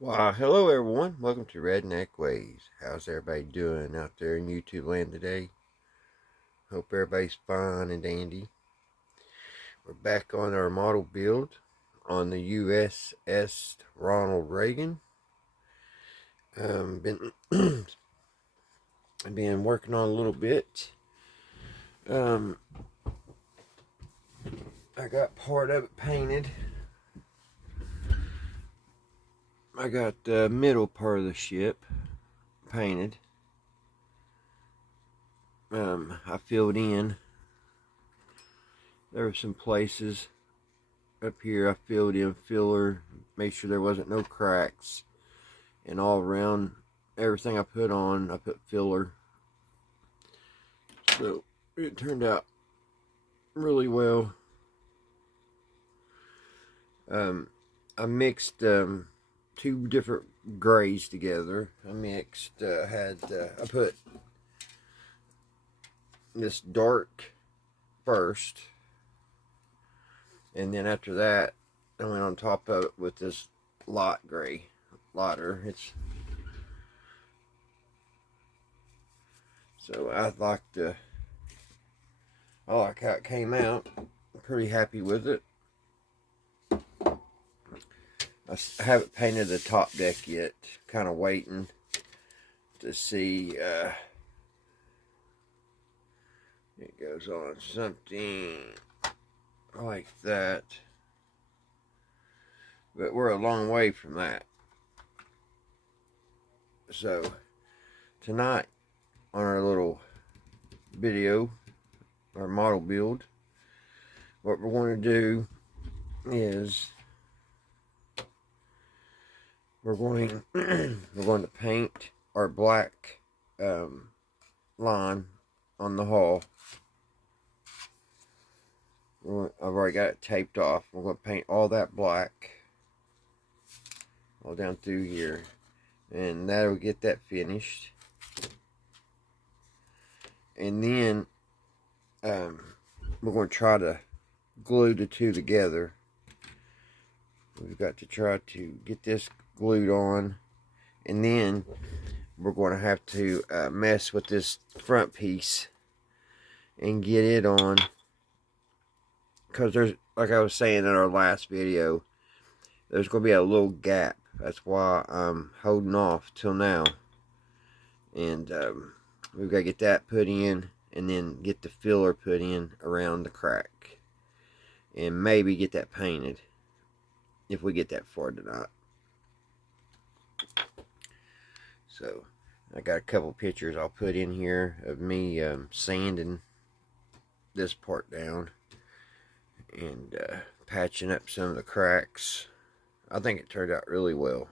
Well, hello everyone. Welcome to Redneck Ways. How's everybody doing out there in YouTube land today? Hope everybody's fine and dandy. We're back on our model build on the USS Ronald Reagan. Been I've been working on a little bit. Um, I got part of it painted. I got the middle part of the ship painted. I filled in. There were some places up here I filled in filler, made sure there wasn't no cracks, and all around everything I put on, I put filler. So it turned out really well. I mixed two different grays together. I put this dark first, and then after that I went on top of it with this light gray, lighter. So I like how it came out. I'm pretty happy with it. I haven't painted the top deck yet. Kind of waiting to see. It goes on something like that. But we're a long way from that. So tonight on our little video, our model build, what we're going to do is we're going to paint our black line on the hull. I've already got it taped off. We're going to paint all that black all down through here, and that'll get that finished. And then we're going to try to glue the two together. We've got to try to get this glued on, and then we're going to have to mess with this front piece and get it on, because there's, like I was saying in our last video, there's going to be a little gap. That's why I'm holding off till now. And we've got to get that put in, and then get the filler put in around the crack, and maybe get that painted if we get that far tonight. So I got a couple pictures I'll put in here of me sanding this part down and patching up some of the cracks. I think it turned out really well.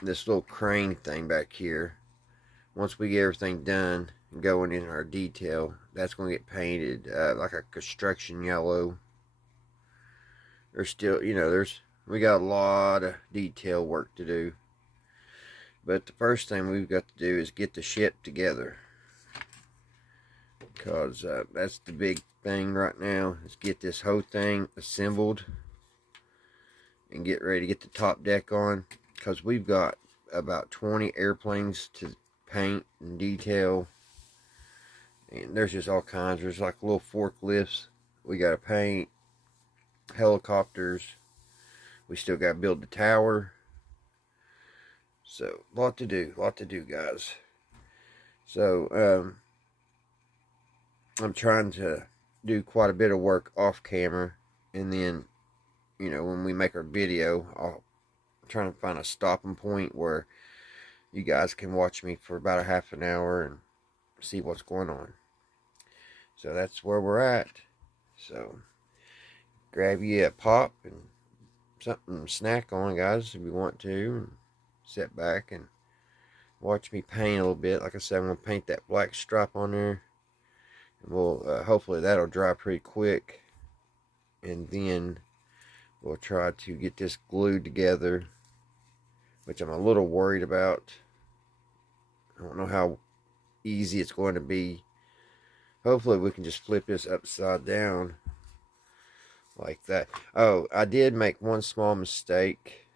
This little crane thing back here, once we get everything done and going in our detail, that's going to get painted like a construction yellow. There's still, we got a lot of detail work to do. But the first thing we've got to do is get the ship together, because that's the big thing right now, is get this whole thing assembled and get ready to get the top deck on, because we've got about 20 airplanes to paint and detail, and there's just all kinds. There's like little forklifts we got to paint, helicopters. We still got to build the tower. So lot to do, guys. So I'm trying to do quite a bit of work off camera, and then when we make our video, I'm trying to find a stopping point where you guys can watch me for about a half an hour and see what's going on. So that's where we're at. So grab you a pop and something to snack on, guys, if you want to, and sit back and watch me paint a little bit. Like I said, I'm going to paint that black stripe on there, and we'll hopefully that'll dry pretty quick, and then we'll try to get this glued together, which I'm a little worried about. I don't know how easy it's going to be. Hopefully we can just flip this upside down like that. Oh, I did make one small mistake,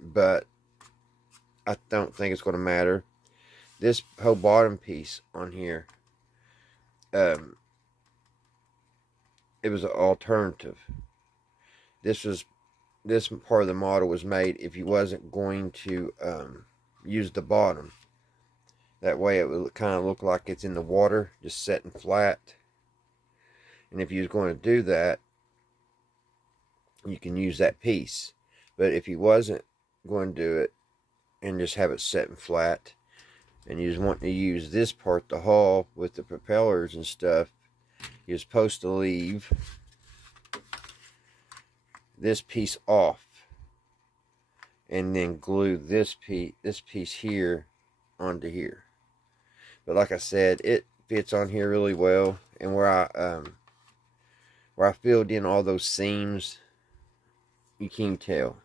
but I don't think it's going to matter. This whole bottom piece on here, um, it was an alternative. This part of the model was made if you wasn't going to use the bottom. That way it would kind of look like it's in the water, just setting flat. And if you was going to do that, you can use that piece. But if you wasn't going to do it and just have it setting flat, and you just want to use this part, the hull with the propellers and stuff, you're supposed to leave this piece off and then glue this piece here onto here. But like I said, it fits on here really well, and where I filled in all those seams, you can tell,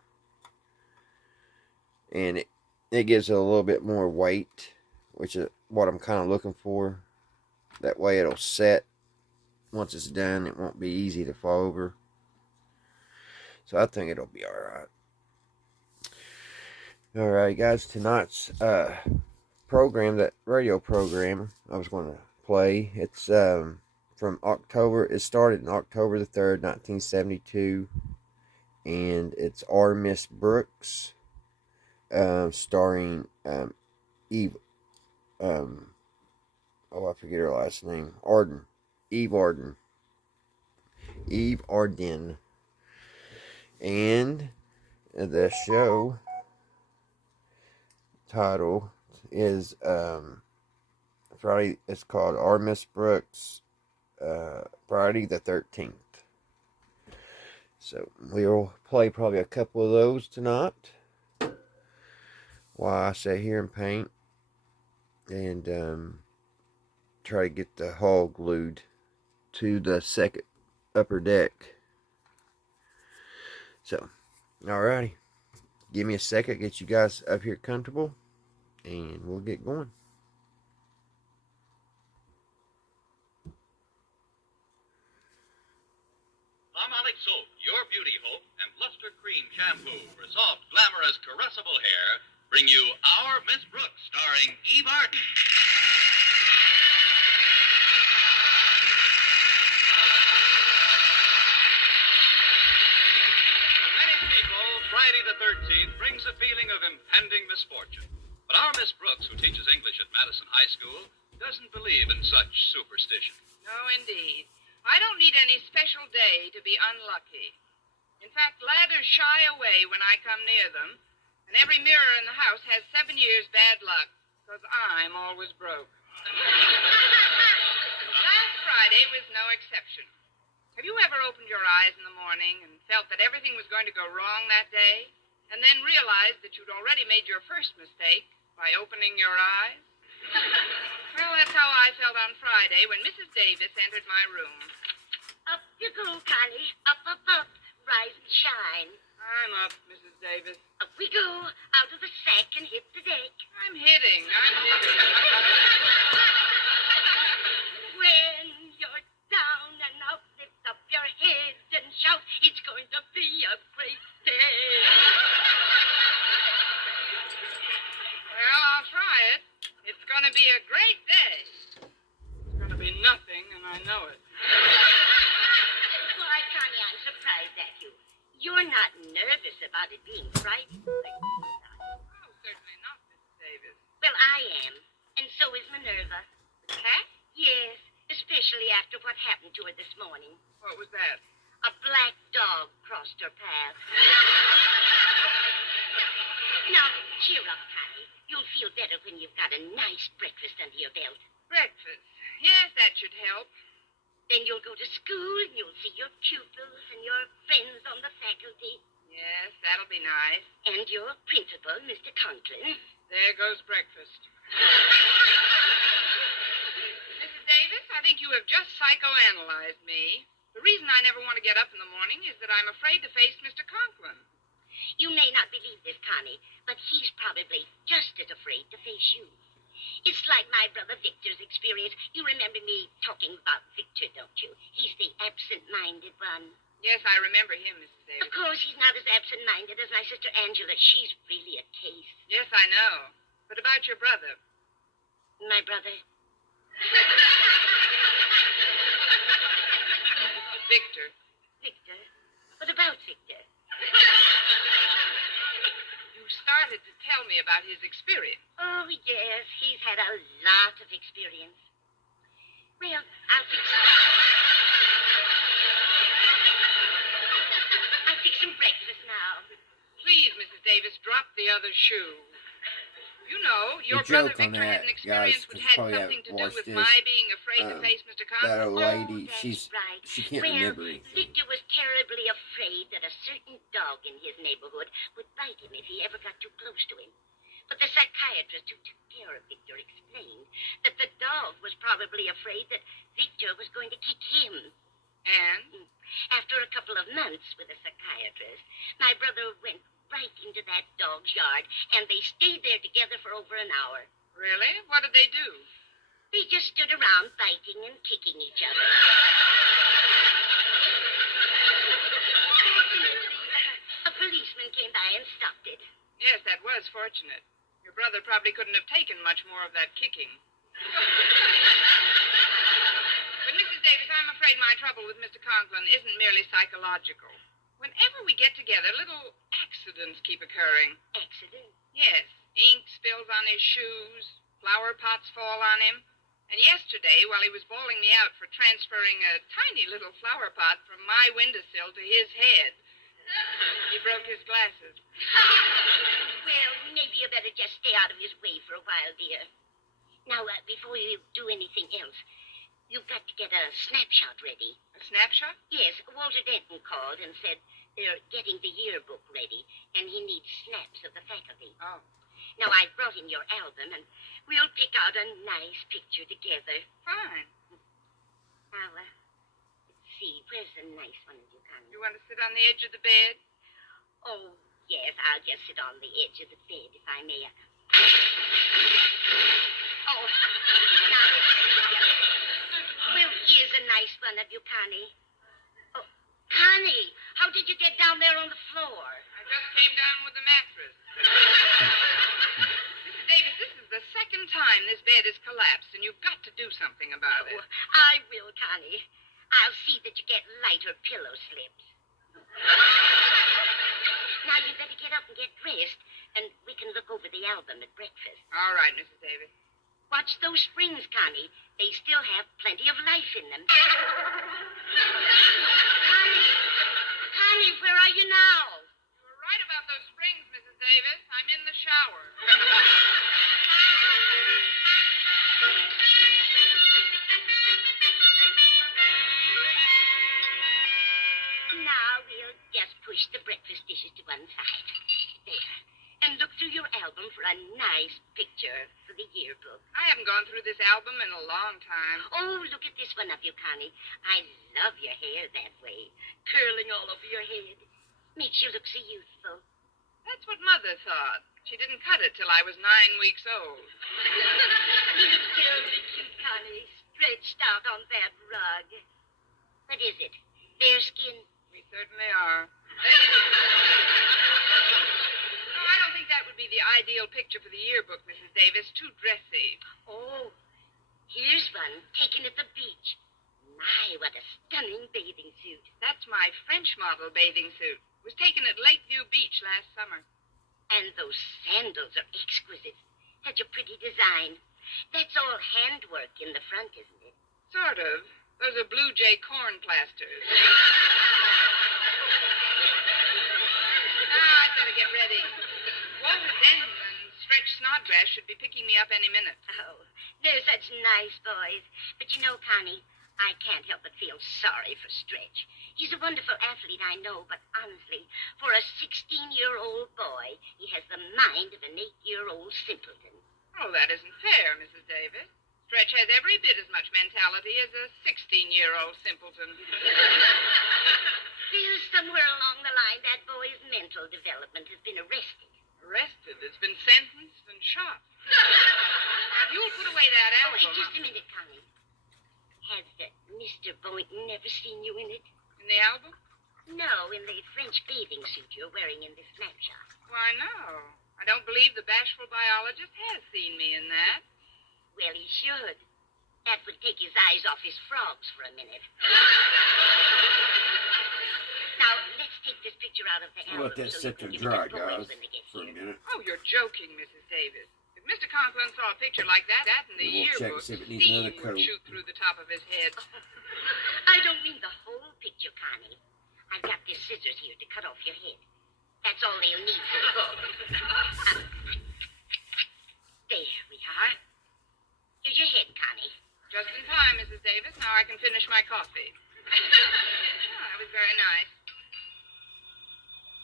and it gives it a little bit more weight, which is what I'm kind of looking for. That way it'll set. Once it's done, it won't be easy to fall over. So I think it'll be alright. Alright guys, tonight's program, that radio program I was going to play, it's from October. It started in October the 3rd, 1972. And it's Miss Brooks, starring Eve, I forget her last name, Eve Arden. And the show title is Friday. It's called Miss Brooks, Friday the 13th. So we'll play probably a couple of those tonight while I sit here and paint and try to get the hull glued to the second upper deck. So, alrighty. Give me a second, get you guys up here comfortable, and we'll get going. Palmolive Soap, your beauty hope, and Luster Cream Shampoo for soft, glamorous, caressable hair bring you Our Miss Brooks, starring Eve Arden. To many people, Friday the 13th brings a feeling of impending misfortune. But our Miss Brooks, who teaches English at Madison High School, doesn't believe in such superstition. No, indeed. I don't need any special day to be unlucky. In fact, ladders shy away when I come near them, and every mirror in the house has 7 years bad luck, because I'm always broke. Last Friday was no exception. Have you ever opened your eyes in the morning and felt that everything was going to go wrong that day, and then realized that you'd already made your first mistake by opening your eyes? Well, that's how I felt on Friday when Mrs. Davis entered my room. Up you go, Connie. Up, up, up. Rise and shine. I'm up, Mrs. Davis. Up we go, out of the sack and hit the deck. I'm hitting. When you're down and out, lift up your head and shout, it's going to be a great day. Well, I'll try it. It's going to be a great day. It's going to be nothing, and I know it. Why, Connie, I'm surprised at you. You're not nervous about it being Friday. Oh, certainly not, Mrs. Davis. Well, I am, and so is Minerva. The cat? Yes, especially after what happened to her this morning. What was that? A black dog crossed her path. Now, cheer up, Connie. You'll feel better when you've got a nice breakfast under your belt. Breakfast. Yes, that should help. Then you'll go to school and you'll see your pupils and your friends on the faculty. Yes, that'll be nice. And your principal, Mr. Conklin. There goes breakfast. Mrs. Davis, I think you have just psychoanalyzed me. The reason I never want to get up in the morning is that I'm afraid to face Mr. Conklin. You may not believe this, Connie, but he's probably just as afraid to face you. It's like my brother Victor's experience. You remember me talking about Victor, don't you? He's the absent-minded one. Yes, I remember him, Mrs. Davis. Of course, he's not as absent-minded as my sister Angela. She's really a case. Yes, I know. But about your brother. My brother? Victor. Victor? What about Victor? You started to tell me about his experience. Oh, yes, he's had a lot of experience. Well, I'll fix some breakfast now. Please, Mrs. Davis, drop the other shoe. You know, your The brother joke on Victor had that, an experience guys, which 'cause had probably something to do haven't with watched my this, being afraid to face Mr. that Conklin. old lady, that's she right. can't remember anything. Victor was terribly afraid that a certain dog in his neighborhood would bite him if he ever got too close to him. But the psychiatrist who took care of Victor explained that the dog was probably afraid that Victor was going to kick him. And? After a couple of months with a psychiatrist, my brother went right into that dog's yard, and they stayed there together for over an hour. Really? What did they do? They just stood around biting and kicking each other. A policeman came by and stopped it. Yes, that was fortunate. Your brother probably couldn't have taken much more of that kicking. But, Mrs. Davis, I'm afraid my trouble with Mr. Conklin isn't merely psychological. Whenever we get together, little accidents keep occurring. Accident? Yes, ink spills on his shoes, flower pots fall on him. And yesterday, while he was bawling me out for transferring a tiny little flower pot from my windowsill to his head, he broke his glasses. Well, maybe you better just stay out of his way for a while, dear. Now, before you do anything else, you've got to get a snapshot ready. A snapshot? Yes, Walter Denton called and said they're getting the yearbook ready, and he needs snaps of the faculty. Oh. Now, I brought in your album, and we'll pick out a nice picture together. Fine. Now, let's see. Where's the nice one, Buchanan? You want to sit on the edge of the bed? Oh, yes, I'll just sit on the edge of the bed, if I may. Oh, now this well, here's a nice one of you, Connie. Oh, Connie, how did you get down there on the floor? I just came down with the mattress. Mrs. Davis, this is the second time this bed has collapsed, and you've got to do something about it. Oh, I will, Connie. I'll see that you get lighter pillow slips. Now, you better get up and get dressed, and we can look over the album at breakfast. All right, Mrs. Davis. Watch those springs, Connie. They still have plenty of life in them. Connie, where are you now? You were right about those springs, Mrs. Davis. I'm in the shower. Now we'll just push the breakfast dishes to one side. There. And look through your album for a nice picture for the yearbook. I haven't gone through this album in a long time. Oh, look at this one of you, Connie. I love your hair that way. Curling all over your head. Makes you look so youthful. That's what Mother thought. She didn't cut it till I was 9 weeks old. You look terribly cute, Connie. Stretched out on that rug. What is it? Bearskin? We certainly are. No, I don't think that would be the ideal picture for the yearbook, Mrs. Davis. Too dressy. Oh, here's one taken at the beach. My, what a stunning bathing suit. That's my French model bathing suit. It was taken at Lakeview Beach last summer. And those sandals are exquisite. Such a pretty design. That's all handwork in the front, isn't it? Sort of. Those are Blue Jay corn plasters. Now, I'd better get ready. Walter Denton and Stretch Snodgrass should be picking me up any minute. Oh, they're such nice boys. But you know, Connie, I can't help but feel sorry for Stretch. He's a wonderful athlete, I know, but honestly, for a 16-year-old boy, he has the mind of an 8-year-old simpleton. Oh, that isn't fair, Mrs. Davis. Stretch has every bit as much mentality as a 16-year-old simpleton. Still, somewhere along the line, that boy's mental development has been arrested. Arrested? It's been sentenced and shot. Now, if you'll put away that Oh, album... wait, just a minute, Connie. Has Mr. Boynton never seen you in it? In the album? No, in the French bathing suit you're wearing in this snapshot. Why, no. I don't believe the bashful biologist has seen me in that. Well, he should. That would take his eyes off his frogs for a minute. Now, let's take this picture out of the album. Let that so sit you there can give dry, it to the boys guys, when they get for a here. minute. Oh, you're joking, Mrs. Davis. If Mr. Conklin saw a picture like that in the We'll check yearbook, to see if it needs another steam coat. would shoot through the top of his head. I don't mean the whole picture, Connie. I've got these scissors here to cut off your head. That's all they'll need for the book. There we are. Here's your head, Connie. Just in time, Mrs. Davis. Now I can finish my coffee. Oh, that was very nice.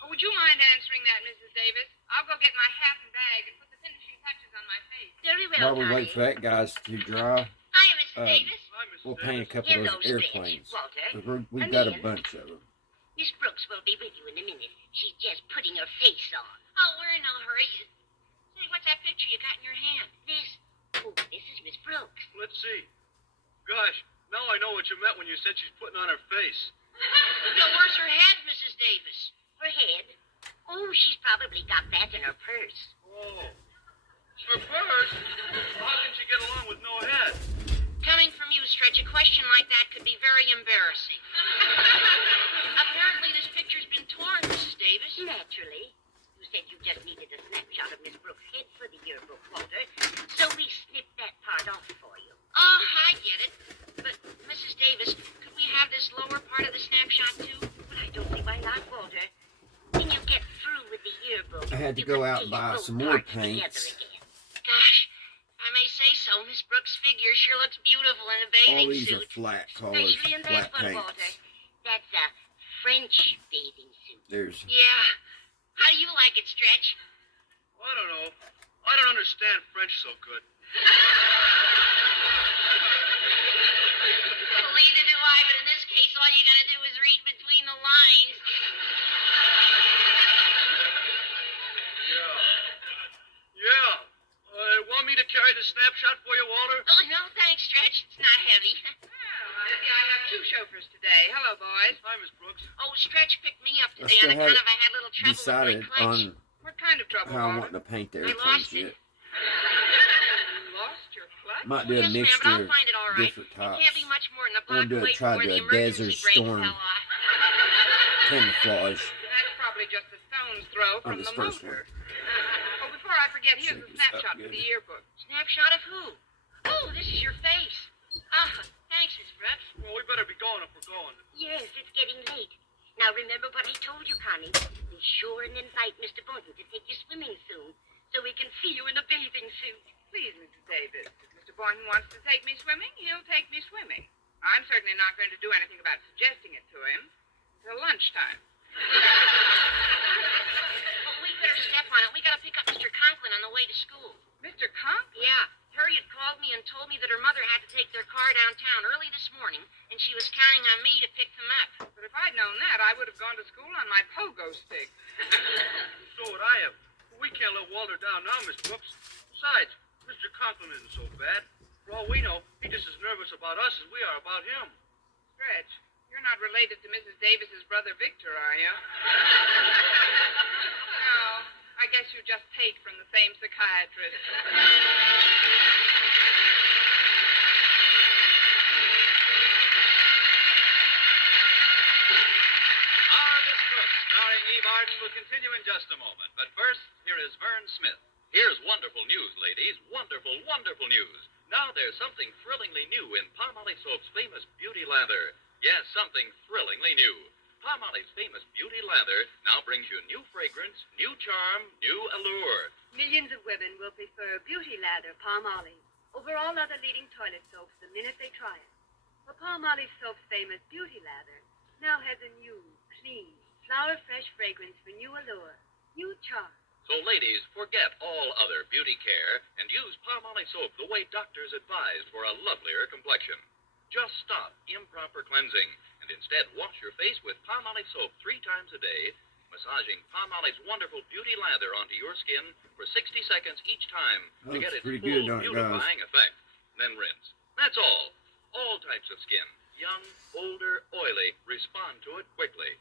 Oh, would you mind answering that, Mrs. Davis? I'll go get my hat and bag and put the finishing touches on my face. Very well, While we Connie. wait for that, guys, to dry, Hi, Mrs. Davis. we'll paint a couple Here of goes those airplanes. Stretch, Walter. 'Cause we've Come got a in. bunch of them. Miss Brooks will be with you in a minute. She's just putting her face on. Oh, we're in no hurry. Say, what's that picture you got in your hand? This. Oh, this is Miss Brooks. Let's see. Gosh, now I know what you meant when you said she's putting on her face. Now, where's her head, Mrs. Davis? Her head? Oh, she's probably got that in her purse. Oh. Her purse? How can she get along with no head? Coming from you, Stretch, a question like that could be very embarrassing. Apparently, this picture's been torn, Mrs. Davis. Naturally. You said you just needed a snapshot of Miss Brooks' head for the yearbook, Walter. So we snipped that part off for you. Oh, I get it. But, Mrs. Davis, could we have this lower part of the snapshot, too? Well, I don't see why not, Walter. When you get through with the yearbook, I had to you go can out and paste buy both some more parts together paints. again. Gosh, if I may say so, Miss Brooks' figure sure looks beautiful in a bathing All these suit. are flat colors, Especially in flat that one, Walter. paints. That's a French bathing suit. There's Yeah. How do you like it, Stretch? I don't know. I don't understand French so good. Well, neither do I, but in this case, all you gotta do is read between the lines. Yeah. Want me to carry the snapshot for you, Walter? Oh, no, thanks, Stretch. It's not heavy. Well, I see I have two chauffeurs today. Hello, boys. Hi, Miss Brooks. Oh, Stretch picked me up I today still on account haven't of I had a little trouble decided with my clutch. on What kind of trouble, how I Walter? want to paint the I airplanes lost it. yet. You lost your clutch? Might do a Yes, ma'am, but mixture I'll of find it all right. different It can't types. be much more than a I'm gonna block do it, away try from where to the do a emergency Desert brake Storm. fell off. Camouflage. That's probably just a stone's throw On from this the first motor. Oh, before I forget, here's Check a this out snapshot for good. the yearbook. Snapshot of who? Oh, this is your face. Ah, thanks, Miss Brooks. Well, we better be going if we're going. Yes, it's getting late. Now, remember what I told you, Connie. Be sure and invite Mr. Boynton to take you swimming soon, so we can see you in a bathing suit. Please, Mrs. Davis, if Mr. Boynton wants to take me swimming, he'll take me swimming. I'm certainly not going to do anything about suggesting it to him until lunchtime. Well, we better step on it. We gotta pick up Mr. Conklin on the way to school. Mr. Conklin? Yeah, Harriet called me and told me that her mother had to take their car downtown early this morning, and she was counting on me to pick them up. But if I'd known that, I would have gone to school on my pogo stick. So would I have. We can't let Walter down now, Miss Brooks. Besides, Mr. Conklin isn't so bad. For all we know, he's just as nervous about us as we are about him. Stretch, you're not related to Mrs. Davis's brother Victor, are you? No, I guess you just take from the same psychiatrist. Miss Brooks, starring Eve Arden, will continue in just a moment. But first, here is Vern Smith. Here's wonderful news, ladies. Wonderful, wonderful news. Now there's something thrillingly new in Palmolive Soap's famous beauty lather. Yes, something thrillingly new. Palmolive's famous beauty lather now brings you new fragrance, new charm, new allure. Millions of women will prefer Beauty Lather Palmolive over all other leading toilet soaps the minute they try it. For Palmolive Soap's famous Beauty Lather now has a new, clean, flower-fresh fragrance for new allure, new charm. So, ladies, forget all other beauty care and use Palmolive soap the way doctors advise for a lovelier complexion. Just stop improper cleansing and instead wash your face with Palmolive soap 3 times a day, massaging Palmolive's wonderful beauty lather onto your skin for 60 seconds each time to Looks get its pretty full good, don't it, guys? beautifying effect. Then rinse. That's all. All types of skin, young, older, oily, respond to it quickly.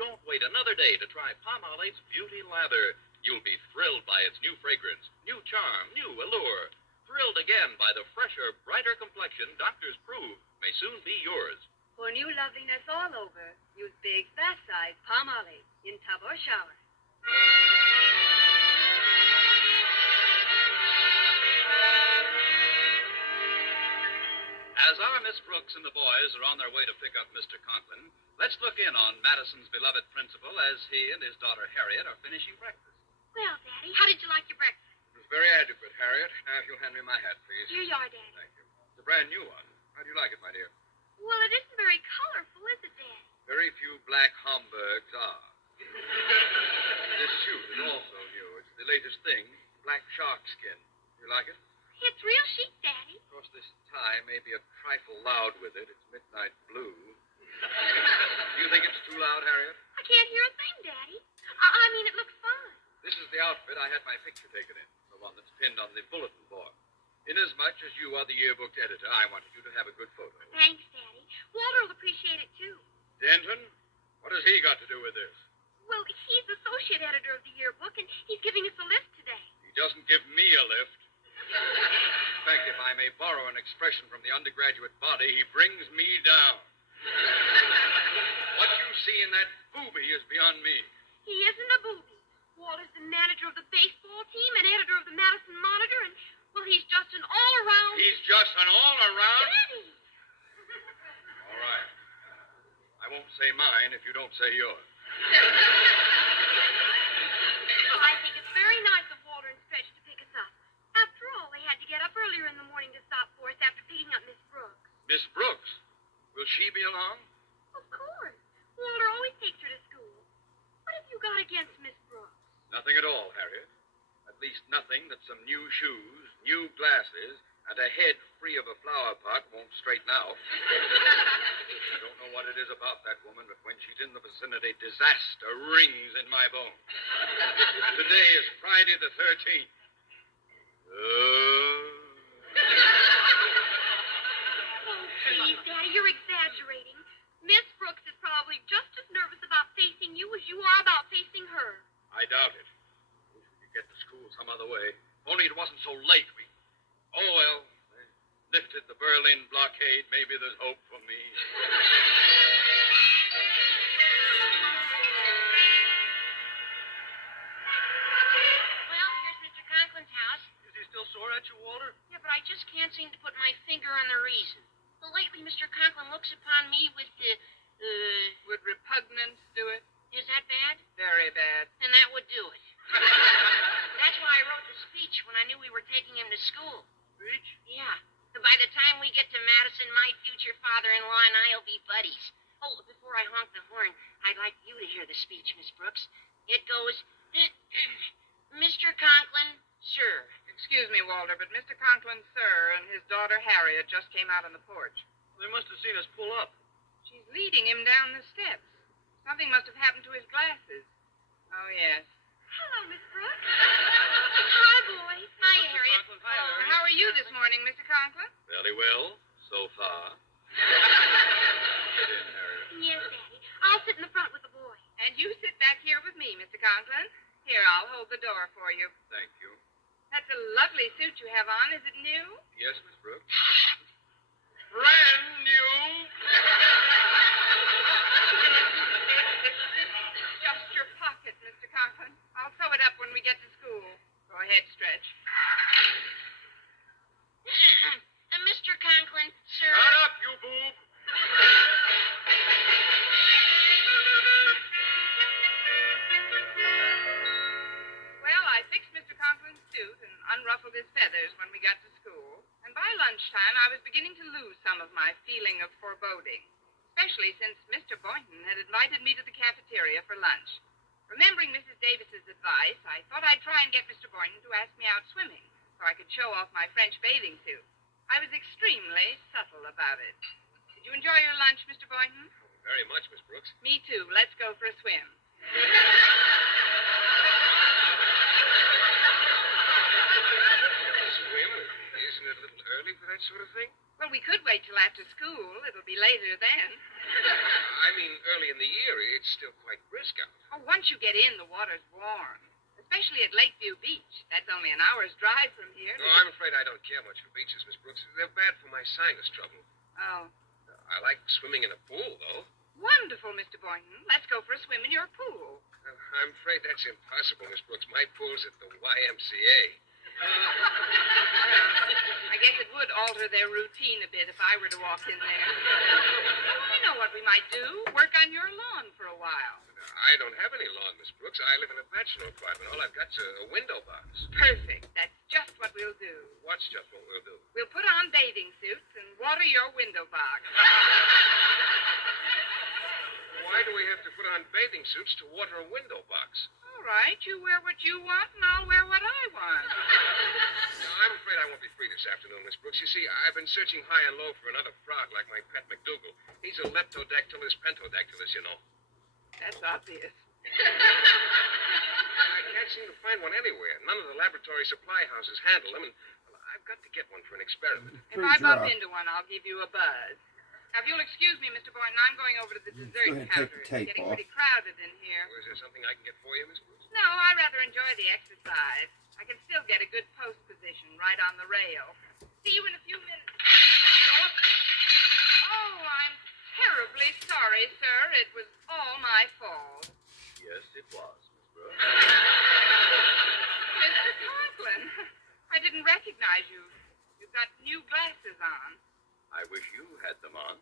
Don't wait another day to try Palmolive's Beauty Lather. You'll be thrilled by its new fragrance, new charm, new allure. Thrilled again by the fresher, brighter complexion doctors prove may soon be yours. For new loveliness all over, use big, fast-size Palmolive in tub or shower. As our Miss Brooks and the boys are on their way to pick up Mr. Conklin, let's look in on Madison's beloved principal as he and his daughter Harriet are finishing breakfast. Well, Daddy, how did you like your breakfast? It was very adequate, Harriet. Now, if you'll hand me my hat, please. Here you are, Daddy. Thank you. It's a brand new one. How do you like it, my dear? Well, it isn't very colorful, is it, Daddy? Very few black Homburgs are. This suit is also new. It's the latest thing, black shark skin. Do you like it? It's real chic, Daddy. Of course, this tie may be a trifle loud with it. It's midnight blue. Do you think it's too loud, Harriet? I can't hear a thing, Daddy. I mean, it looks fine. This is the outfit I had my picture taken in, the one that's pinned on the bulletin board. Inasmuch as you are the yearbook editor, I wanted you to have a good photo. Thanks, Daddy. Walter will appreciate it, too. Denton, what has he got to do with this? Well, he's associate editor of the yearbook, and he's giving us a lift today. He doesn't give me a lift. In fact, if I may borrow an expression from the undergraduate body, he brings me down. What you see in that booby is beyond me. He isn't a booby. Walter's the manager of the baseball team and editor of the Madison Monitor, and, well, he's just an all-around... He's just an all-around... Daddy! All right. I won't say mine if you don't say yours. Well, I think it's very nice of Walter and Stretch to pick us up. After all, they had to get up earlier in the morning to stop for us after picking up Miss Brooks. Miss Brooks, will she be along? Of course. Walter always takes her to school. What have you got against Miss Brooks? Nothing at all, Harriet. At least nothing that some new shoes, new glasses, and a head free of a flower pot won't straighten out. I don't know what it is about that woman, but when she's in the vicinity, disaster rings in my bones. Today is Friday the 13th. Oh, please, Daddy, you're exaggerating. Miss Brooks is probably just as nervous about facing you as you are about facing her. I doubt it. Wish we could get to school some other way. Only it wasn't so late. Oh, well, they lifted the Berlin blockade. Maybe there's hope for me. Well, here's Mr. Conklin's house. Is he still sore at you, Walter? Yeah, but I just can't seem to put my finger on the reason. Well, lately, Mr. Conklin looks upon me with Would repugnance do it? Is that bad? Very bad. Then that would do it. That's why I wrote the speech when I knew we were taking him to school. Speech? Yeah. So by the time we get to Madison, my future father-in-law and I will be buddies. Oh, before I honk the horn, I'd like you to hear the speech, Miss Brooks. It goes, Mr. Conklin, sir. Excuse me, Walter, but Mr. Conklin, sir, and his daughter Harriet just came out on the porch. They must have seen us pull up. She's leading him down the steps. Something must have happened to his glasses. Oh, yes. Hello, Miss Brooks. Hi, boys. Hi, Harriet. Conklin, hi, Harriet. How are you this morning, Mr. Conklin? Very well, so far. Get in, Harriet. Yes, Daddy. I'll sit in the front with the boy. And you sit back here with me, Mr. Conklin. Here, I'll hold the door for you. Thank you. That's a lovely suit you have on. Is it new? Yes, Miss Brooks? Brand new. Just your pocket, Mr. Conklin. I'll sew it up when we get to school. Go ahead, Stretch. Mr. Conklin, sir. Shut up, you boob. Well, I fixed Mr. Conklin's suit and unruffled his feathers when we got to school. And by lunchtime, I was beginning to lose some of my feeling of foreboding, especially since Mr. Boynton had invited me to the cafeteria for lunch. Remembering Mrs. Davis's advice, I thought I'd try and get Mr. Boynton to ask me out swimming so I could show off my French bathing suit. I was extremely subtle about it. Did you enjoy your lunch, Mr. Boynton? Very much, Miss Brooks. Me too. Let's go for a swim. Swim? Isn't it a little early for that sort of thing? Well, we could wait till after school. It'll be later then. I mean, early in the year. It's still quite brisk out. Oh, once you get in, the water's warm. Especially at Lakeview Beach. That's only an hour's drive from here. No, I'm afraid I don't care much for beaches, Miss Brooks. They're bad for my sinus trouble. Oh, I like swimming in a pool, though. wonderful, Mr. Boynton. Let's go for a swim in your pool. I'm afraid that's impossible, Miss Brooks. My pool's at the YMCA. I guess it would alter their routine a bit if I were to walk in there. I know what we might do. Work on your lawn for a while. I don't have any lawn, Miss Brooks. I live in a bachelor apartment. All I've got's a window box. Perfect. That's just what we'll do. What's just what we'll do? We'll put on bathing suits and water your window box. Why do we have to put on bathing suits to water a window box? All right. You wear what you want, and I'll wear what I want. No, I'm afraid I won't be free this afternoon, Miss Brooks. You see, I've been searching high and low for another frog like my pet McDougal. He's a Leptodactylus pentodactylus, you know. That's obvious. I can't seem to find one anywhere. None of the laboratory supply houses handle them, and well, I've got to get one for an experiment. If I bump into one, I'll give you a buzz. Now, if you'll excuse me, Mr. Boynton, I'm going over to the Go dessert ahead, take counter. the tape It's getting off. pretty crowded in here. Is there something I can get for you, Miss Brooks? No, I rather enjoy the exercise. I can still get a good post position right on the rail. See you in a few minutes. Oh, I'm terribly sorry, sir. It was all my fault. Yes, it was, Miss Brooks. Mr. Conklin, I didn't recognize you. You've got new glasses on. I wish you had them on.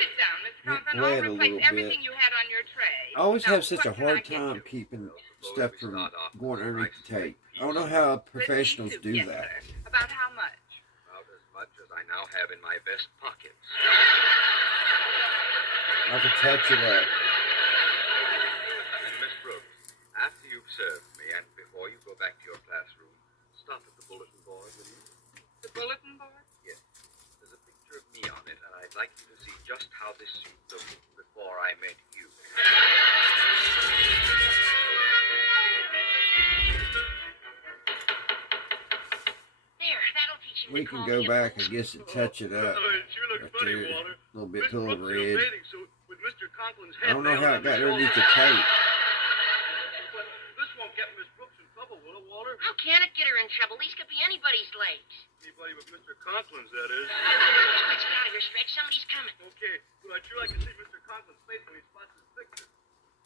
Sit down, Mr. Conklin. Wait I'll a replace little everything bit. you had on your tray. I always Now, have such a what can I hard get time you? keeping Suppose stuff we from start off with going a underneath nice the tape. piece I don't know how Let's professionals see, do yes, that. Sir. About how much? About as much as I now have in my vest pockets. I can touch it up. And Miss Brooks, after you've served me and before you go back to your classroom, stop at the bulletin board, will you? The bulletin board? Yes. There's a picture of me on it, and I'd like you to see just how this suit looked before I met you. There, that'll teach him We to can call go me a back, I bull. guess, and touch it up. Oh, it sure looks Right funny, there. Walter. A little bit Miss to the Brooks in a red. bathing suit with Mr. Conklin's I head don't know nailed how on it got his underneath the shoulder. tape. But this won't get Miss Brooks in trouble, will it, Walter? How can it get her in trouble? These could be anybody's legs. Anybody but Mr. Conklin's, that is. Let's get out of here, Stretch. Somebody's coming. Okay, well, I'd sure like to see Mr. Conklin's face when he spots his picture.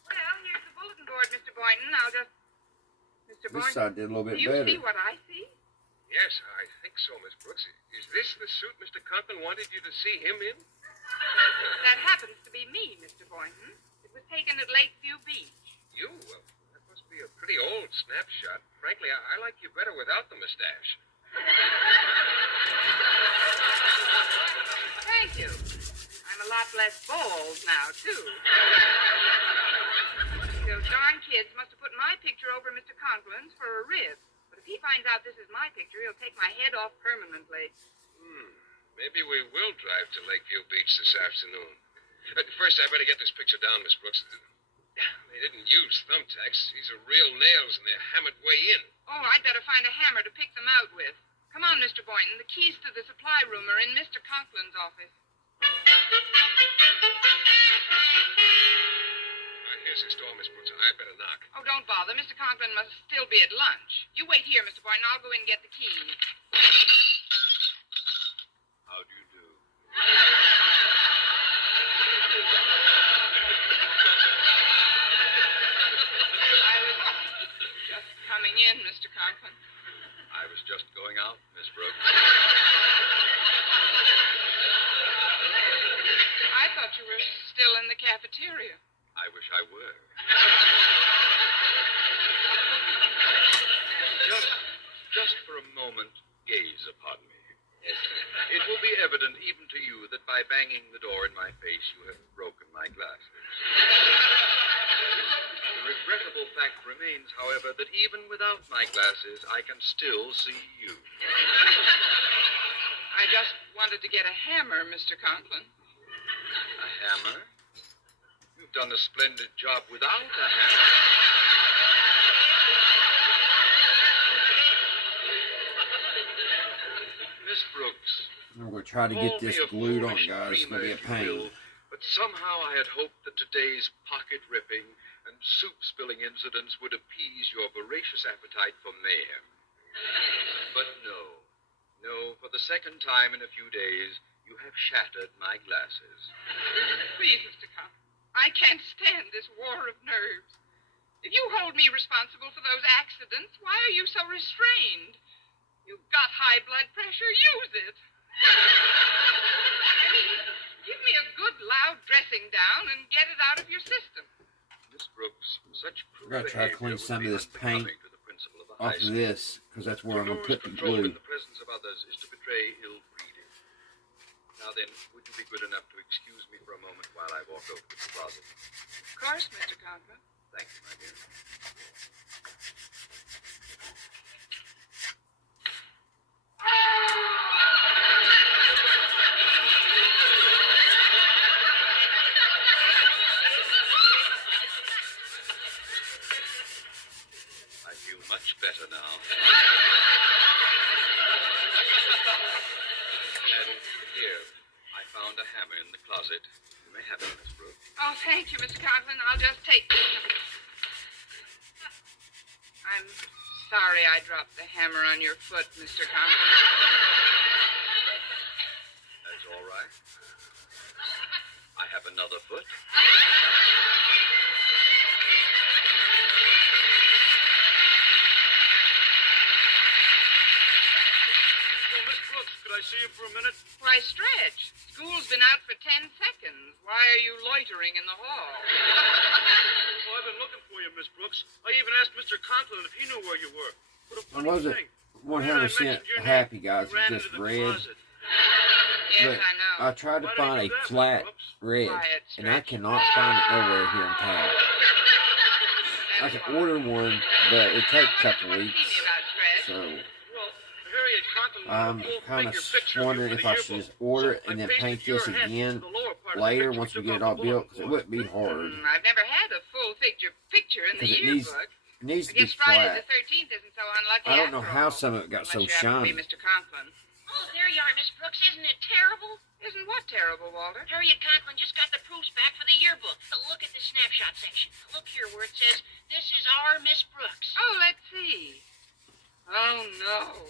Well, here's the bulletin board, Mr. Boynton. I'll just... Mr. This Boynton, side did a little do bit you better. see what I see? Yes, I think so, Miss Brooks. Is this the suit Mr. Conklin wanted you to see him in? That happens to be me, Mr. Boynton. It was taken at Lakeview Beach. You? Well, that must be a pretty old snapshot. Frankly, I like you better without the mustache. Thank you. I'm a lot less bald now, too. Those darn kids must have put my picture over Mr. Conklin's for a rib. But if he finds out this is my picture, he'll take my head off permanently. Maybe we will drive to Lakeview Beach this afternoon. First, I better get this picture down, Miss Brooks. They didn't use thumbtacks. These are real nails, and they're hammered way in. Oh, I'd better find a hammer to pick them out with. Come on, Mr. Boynton. The keys to the supply room are in Mr. Conklin's office. Here's his door, Miss Brooks. I better knock. Oh, don't bother. Mr. Conklin must still be at lunch. You wait here, Mr. Boynton. I'll go in and get the keys. How do you do? I was just coming in, Mr. Conklin. I was just going out, Miss Brooks. I thought you were still in the cafeteria. I wish I were. Just for a moment, gaze upon me. It will be evident even to you that by banging the door in my face, you have broken my glasses. The regrettable fact remains, however, that even without my glasses, I can still see you. I just wanted to get a hammer, Mr. Conklin. A hammer? You've done a splendid job without a hammer. Miss Brooks. I'm going to try to get this glued on, guys. It's going to be a pain. But somehow I had hoped that today's pocket-ripping and soup-spilling incidents would appease your voracious appetite for mayhem. But no. No, for the second time in a few days, you have shattered my glasses. Please, Mr. Conklin, I can't stand this war of nerves. If you hold me responsible for those accidents, why are you so restrained? You've got high blood pressure. Use it. I mean, give me a good, loud dressing down and get it out of your system. Miss Brooks, such cruel I've got to try to clean some of this paint off of this, because that's where I'm going to put the glue. In the presence of others is to betray ill breeding. Now then, would you be good enough to excuse me for a moment while I walk over to the closet? Of course, Mr. Conklin. Thank you, my dear. I feel much better now. And here, I found a hammer in the closet. You may have it, Miss Brooks. Oh, thank you, Mr. Conklin. I'll just take this. I'm sorry I dropped the hammer on your foot, Mr. Conklin. That's all right. I have another foot. Miss Brooks, could I see you for a minute? Why, Stretch, school's been out for 10 seconds. Why are you loitering in the hall? Well, I've been looking for you, Miss Brooks. I even asked Mr. Conklin if he knew where you were. What a I funny wasn't thing. 100% happy, guys, Ran with this into the red. closet. Yes, But I know. I tried to Why find did a you do that, flat Miss Brooks? red, Quiet, and I Stretch. cannot find it nowhere here in town. I That's can why. order one, but it takes a couple What weeks. do you see me about, Stretch? So Well, Harriet Conklin I'm full kind of figure picture of wondering you if for I the should yearbook. just order it So and I then pasted paint your this head again to the lower part of the later picture once we took get it off all the built, bulletin because it board. wouldn't be hard. I've never had a full picture in the Because it yearbook. needs I to be guess Friday flat. the 13th isn't so unlucky I don't know after how all. some of it got so Unless you happen to shiny. be Mr. Conklin. Oh, there you are, Miss Brooks. Isn't it terrible? Isn't what terrible, Walter? Harriet Conklin just got the proofs back for the yearbook. But look at the snapshot section. Look here where it says, "This is our Miss Brooks." Oh, let's see. Oh, no.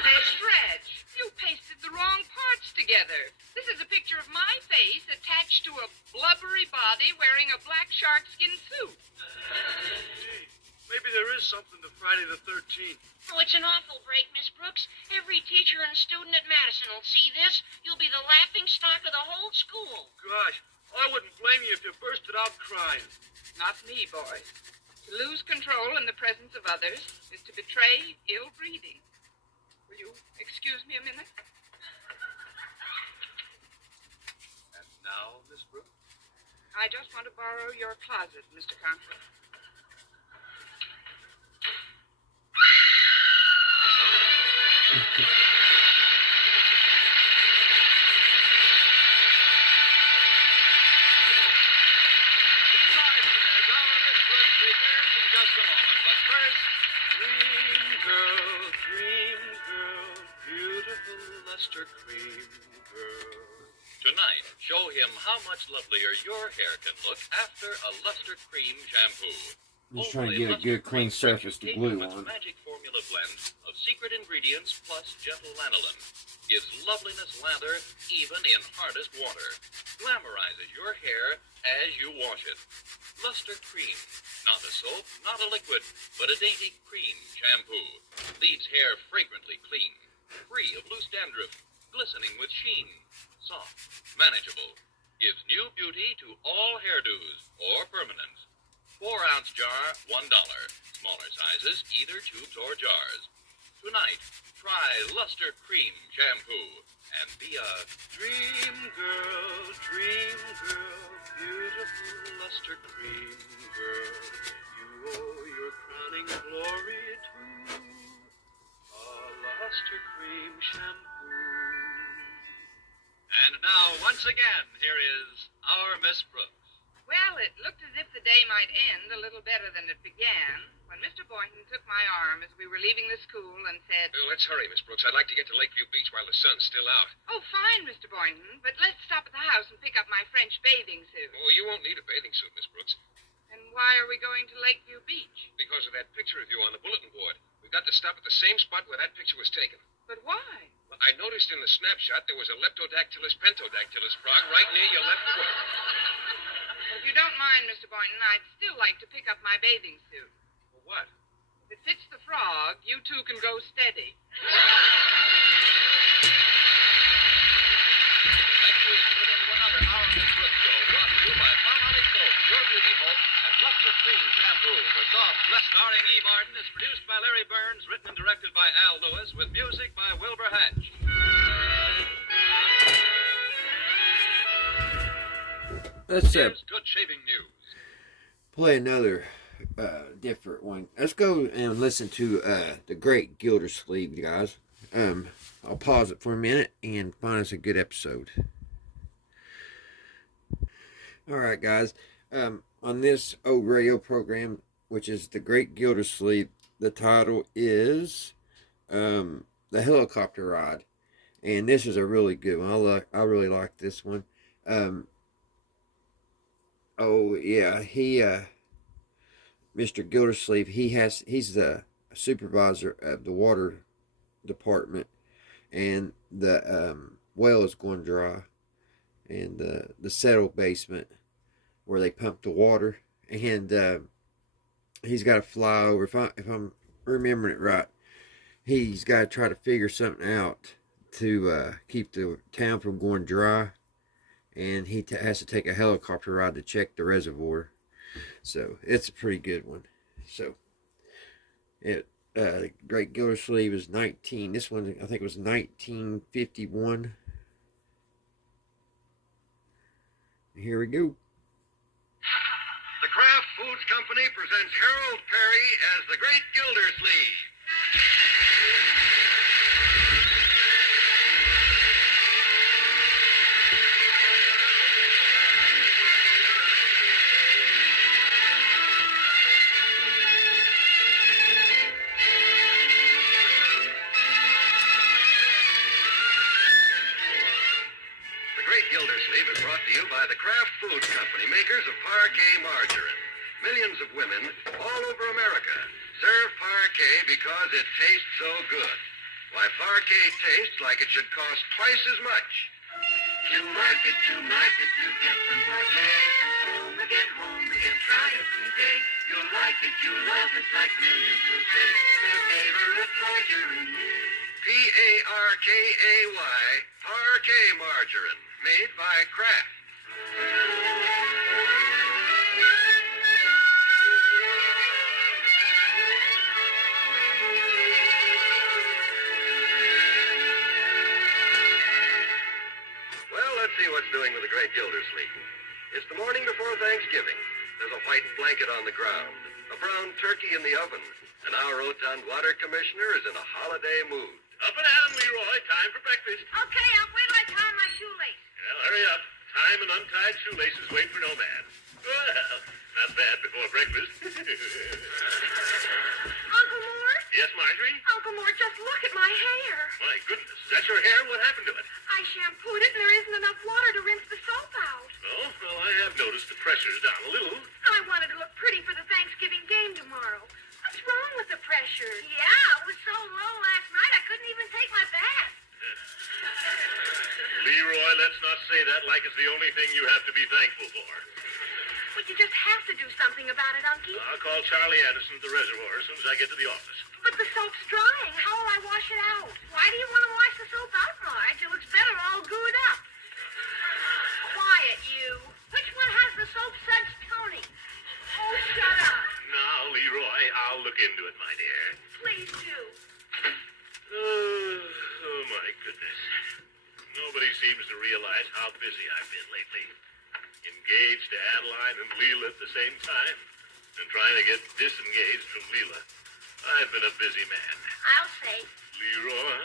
Hey, Stretch, you pasted the wrong parts together. This is a picture of my face attached to a blubbery body wearing a black sharkskin suit. Gee, maybe there is something to Friday the 13th. Oh, it's an awful break, Miss Brooks. Every teacher and student at Madison will see this. You'll be the laughing stock of the whole school. Gosh, I wouldn't blame you if you bursted out crying. Not me, boy. To lose control in the presence of others is to betray ill breeding. Will you excuse me a minute? And now, Miss Brooks? I just want to borrow your closet, Mr. Conklin. Cream girl. Tonight, show him how much lovelier your hair can look after a Luster Cream shampoo. I'm just trying to get a good clean surface to glue on. Magic formula blend of secret ingredients plus gentle lanolin gives loveliness lather even in hardest water. Glamorizes your hair as you wash it. Luster Cream. Not a soap, not a liquid, but a dainty cream shampoo. Leaves hair fragrantly clean. Free of loose dandruff, glistening with sheen, soft, manageable, gives new beauty to all hairdos or permanents. 4-ounce jar, $1. Smaller sizes, either tubes or jars. Tonight, try Luster Cream Shampoo and be a dream girl, beautiful Luster Cream girl. You owe your crowning glory to Luster Cream Shampoo. And now, once again, here is our Miss Brooks. Well, Well, it looked as if the day might end a little better than it began when Mr. Boynton took my arm as we were leaving the school and said, Well, let's hurry, Miss Brooks. I'd like to get to Lakeview Beach while the sun's still out. "Oh, fine, Mr. Boynton, but let's stop at the house and pick up my French bathing suit." Oh, you won't need a bathing suit, Miss Brooks, And why are we going to Lakeview Beach? because of that picture of you on the bulletin board. We've got to stop at the same spot where that picture was taken. But why? Well, I noticed in the snapshot there was a leptodactylus pentodactylus frog right near your left foot. Well, if you don't mind, Mr. Boynton, I'd still like to pick up my bathing suit. For what? If it fits the frog, you two can go steady. Thank you. Tune into another Hour of the Brooks Show, brought to you by Palmolive Soap, your beauty hope, and Luster Cream Shampoo for soft, starring Eve Arden, is produced by Larry Burns, written and directed by Al Lewis, with music by Wilbur Hatch. Let's Here's good shaving news. play another different one. Let's go and listen to The Great Gildersleeve, guys. I'll pause it for a minute and find us a good episode. Alright, guys. On this old radio program, which is The Great Gildersleeve, the title is The Helicopter Ride. And this is a really good one. I really like this one. Oh yeah, Mr. Gildersleeve, he's the supervisor of the water department, and the well is going dry, and the settle basement where they pump the water, and he's got to fly over. If I'm remembering it right, he's got to try to figure something out to keep the town from going dry. And he has to take a helicopter ride to check the reservoir. So it's a pretty good one. So Great Gildersleeve is 19. This one I think was 1951. Here we go. The Kraft Foods Company presents Harold Perry as the Great Gildersleeve. Gildersleeve is brought to you by the Kraft Foods Company, makers of Parquet margarine. Millions of women all over America serve Parquet because it tastes so good. Why, Parquet tastes like it should cost twice as much. You like it, you get some Parquet. Home again, try it today. You like it, you love it, like millions who say their favorite margarine is Parkay, Parquet margarine, made by Kraft. Well, let's see what's doing with the Great Gildersleeve. It's the morning before Thanksgiving. There's a white blanket on the ground, a brown turkey in the oven, and our rotund water commissioner is in a holiday mood. Up and at 'em, Leroy. Time for breakfast. Okay, I'll wait till I tie my shoelace. Well, hurry up. Time and untied shoelaces wait for no man. Well, not bad before breakfast. Uncle Mort? Yes, Marjorie? Uncle Mort, just look at my hair. My goodness, is that your hair? What happened to it? I shampooed it and there isn't enough water to rinse the soap out. Oh, well, I have noticed the pressure's down a little. I wanted to look pretty for the Thanksgiving game tomorrow. What's wrong with the pressure? Yeah, it was so low last night I couldn't even take my bath. Leroy, let's not say that like it's the only thing you have to be thankful for. But you just have to do something about it, Unky. I'll call Charlie Anderson at the reservoir as soon as I get to the office. But the soap's drying. How will I wash it out? Why do you want to wash the soap out, Marge? It looks better all gooed up. Quiet, you. Which one has the soap suds toning? Oh, shut up. Now, Leroy, I'll look into it, my dear. Please do. Oh, my goodness. Nobody seems to realize how busy I've been lately. Engaged to Adeline and Leela at the same time, and trying to get disengaged from Leela. I've been a busy man. I'll say. Leroy,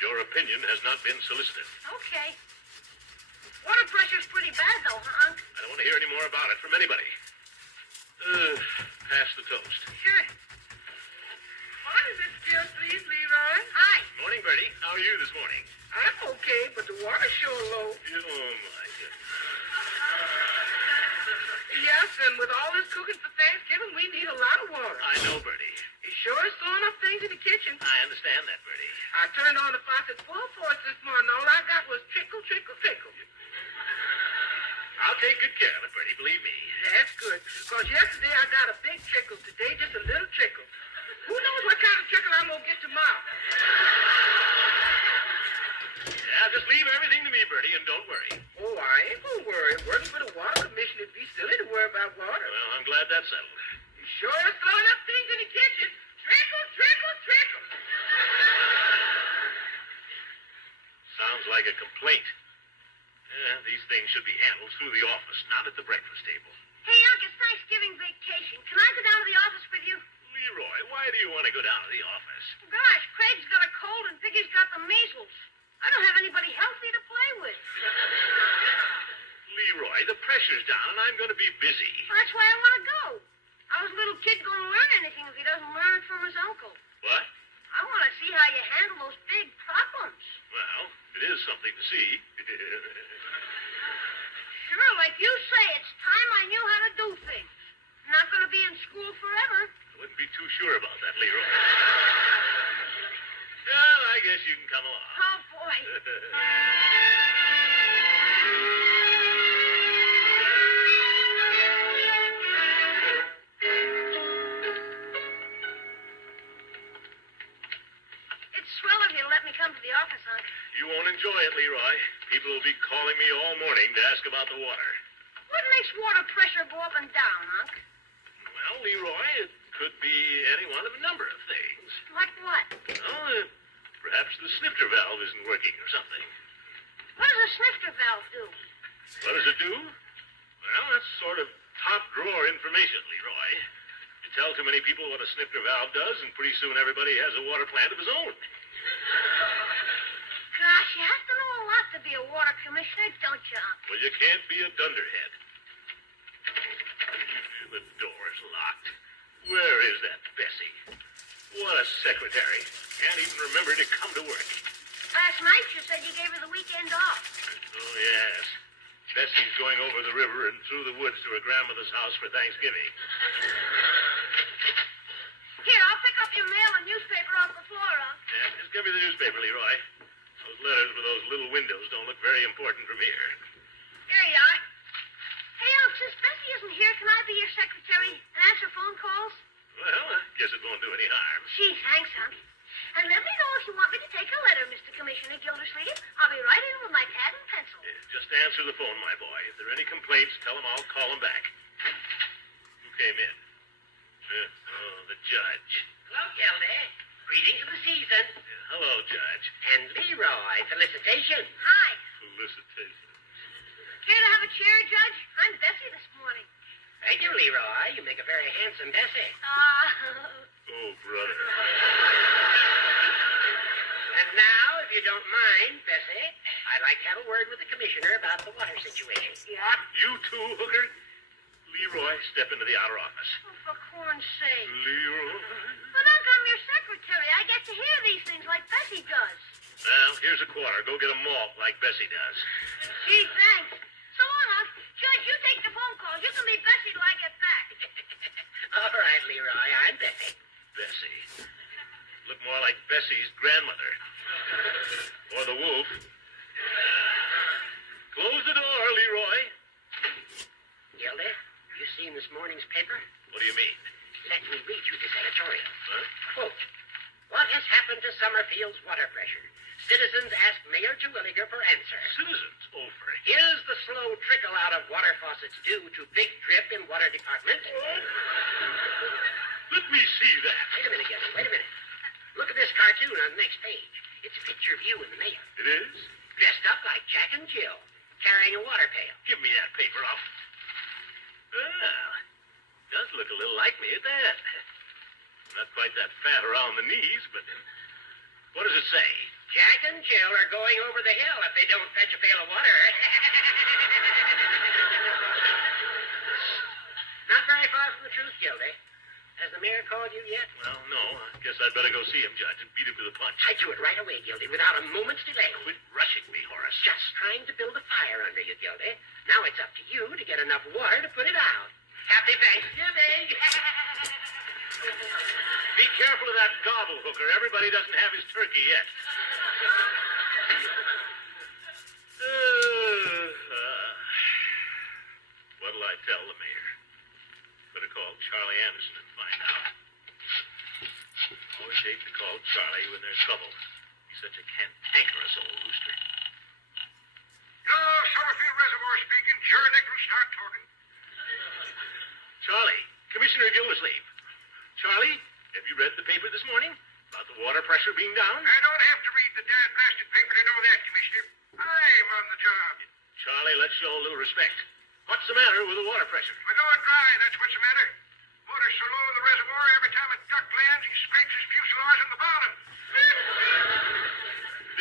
your opinion has not been solicited. Okay. Water pressure's pretty bad, though, huh, Unc? I don't want to hear any more about it from anybody. Pass the toast. Sure. What is it still, please, Leroy? Hi. Morning, Bertie. How are you this morning? I'm okay, but the water's sure low. Oh, my goodness. Yes, and with all this cooking for Thanksgiving, we need a lot of water. I know, Bertie. He sure is throwing up things in the kitchen. I understand that, Bertie. I turned on the faucet full force this morning. All I got was trickle, trickle, trickle. I'll take good care of it, Bertie, believe me. That's good. Because yesterday I got a big trickle. Today, just a little trickle. Who knows what kind of trickle I'm going to get tomorrow? Yeah, just leave everything to me, Bertie, and don't worry. Oh, I ain't going to worry. Working for the Water Commission, it'd be silly to worry about water. Well, I'm glad that's settled. You sure is throwing up things in the kitchen. Trickle, trickle, trickle. Sounds like a complaint. Yeah, these things should be handled through the office, not at the breakfast table. Hey, Unc, it's Thanksgiving vacation. Can I go down to the office with you? Leroy, why do you want to go down to the office? Gosh, Craig's got a cold and Piggy's got the measles. I don't have anybody healthy to play with. Leroy, the pressure's down and I'm going to be busy. That's why I want to go. How's a little kid going to learn anything if he doesn't learn it from his uncle? What? I want to see how you handle those big problems. Well, it is something to see. Sure, like you say, it's time I knew how to do things. I'm not going to be in school forever. I wouldn't be too sure about that, Leroy. Well, I guess you can come along. Oh, boy. It's swell of you to let me come to the office, Unc. You won't enjoy it, Leroy. People will be calling me all morning to ask about the water. What makes water pressure go up and down, Unc? Well, Leroy, it could be any one of a number of things. Like what? Well, perhaps the snifter valve isn't working or something. What does a snifter valve do? What does it do? Well, that's sort of top-drawer information, Leroy. You tell too many people what a snifter valve does, and pretty soon everybody has a water plant of his own. Gosh, you have to know a lot to be a water commissioner, don't you, Unc? Well, you can't be a dunderhead. The door's locked. Where is that Bessie? What a secretary. Can't even remember to come to work. Last night you said you gave her the weekend off. Oh, yes. Bessie's going over the river and through the woods to her grandmother's house for Thanksgiving. Here, I'll pick up your mail and newspaper off the floor, Unc. Yeah, just give me the newspaper, Leroy. Those letters with those little windows don't look very important from here. Here you are. Hey, Unc, since Bessie isn't here, can I be your secretary and answer phone calls? Well, I guess it won't do any harm. Gee, thanks, Unc. And let me know if you want me to take a letter, Mr. Commissioner Gildersleeve. I'll be right in with my pad and pencil. Just answer the phone, my boy. If there are any complaints, tell them I'll call them back. Who came in? The judge. Hello, Gildy. Greetings of the season. Hello, Judge. And Leroy, felicitations. Hi. Felicitations. Care to have a chair, Judge? I'm Bessie this morning. Thank you, Leroy. You make a very handsome Bessie. Oh, brother. And now, if you don't mind, Bessie, I'd like to have a word with the commissioner about the water situation. Yeah? You too, Hooker? Leroy, step into the outer office. Oh, for corn's sake. Leroy? But, Unc, I'm your secretary. I get to hear these things like Bessie does. Well, here's a quarter. Go get a malt like Bessie does. Gee, thanks. So long, Unc. Judge, you take the phone calls. You can be Bessie till I get back. All right, Leroy, I'm Bessie. Bessie. Look more like Bessie's grandmother. Or the wolf. Close the door, Leroy. Gildy, you seen this morning's paper? What do you mean? Let me read you this editorial. Huh? Quote, what has happened to Summerfield's water pressure? Citizens ask Mayor Terwilliger for answer. Citizens? Oh, for Is the slow trickle out of water faucets due to big drip in water department? Let me see that. Wait a minute, Gildy, wait a minute. Look at this cartoon on the next page. It's a picture of you and the mayor. It is? Dressed up like Jack and Jill, carrying a water pail. Give me that paper off. Well, does look a little like me at that. Not quite that fat around the knees, but what does it say? Jack and Jill are going over the hill if they don't fetch a pail of water. Not very far from the truth, Gildy. Has the mayor called you yet? Well, no. I guess I'd better go see him, Judge, and beat him to the punch. I'd do it right away, Gildy, without a moment's delay. Quit rushing me, Horace. Just trying to build a fire under you, Gildy. Now it's up to you to get enough water to put it out. Happy Thanksgiving! Be careful of that gobble hooker. Everybody doesn't have his turkey yet. What'll I tell the mayor? Better call Charlie Anderson and find out. Always hate to call Charlie when there's trouble. He's such a cantankerous old rooster. Summerfield Reservoir speaking. Sure, Nichols, start talking. Charlie, Commissioner Gildersleeve. Charlie, have you read the paper this morning about the water pressure being down? I don't have to read the damn blasted paper to know that, Commissioner. I'm on the job. Charlie, let's show a little respect. What's the matter with the water pressure? We're going dry, that's what's the matter. Water's so low in the reservoir, every time a duck lands, he scrapes his fuselage on the bottom.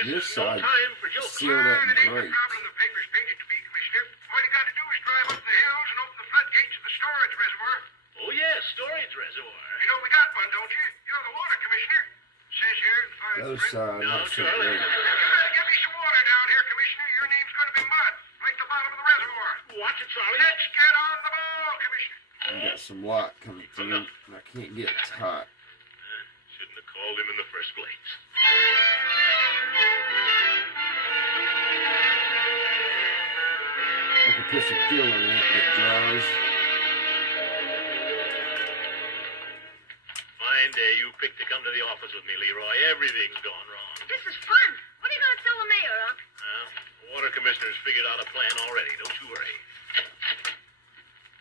This This is no side time for jokes. sealed up It ain't the great. problem the paper's painted to be, Commissioner. All you got to do is drive up the hills and open the floodgates of the storage reservoir. Oh, yes, storage reservoir. You know we got one, don't you? You're the water commissioner. Says here in fine Those print. not so Charlie. great. You better get me some water down here, Commissioner. Your name's going to be mud, like the bottom of the reservoir. Watch it, Charlie. Let's get on the ball, Commissioner. I got some light coming through, and I can't get it hot. Shouldn't have called him in the first place. I can put some fuel in that and it dries. Fine day you picked to come to the office with me, Leroy. Everything's gone wrong. This is fun. What are you going to tell the mayor, Unc? Well, the water commissioner's figured out a plan already. Don't you worry.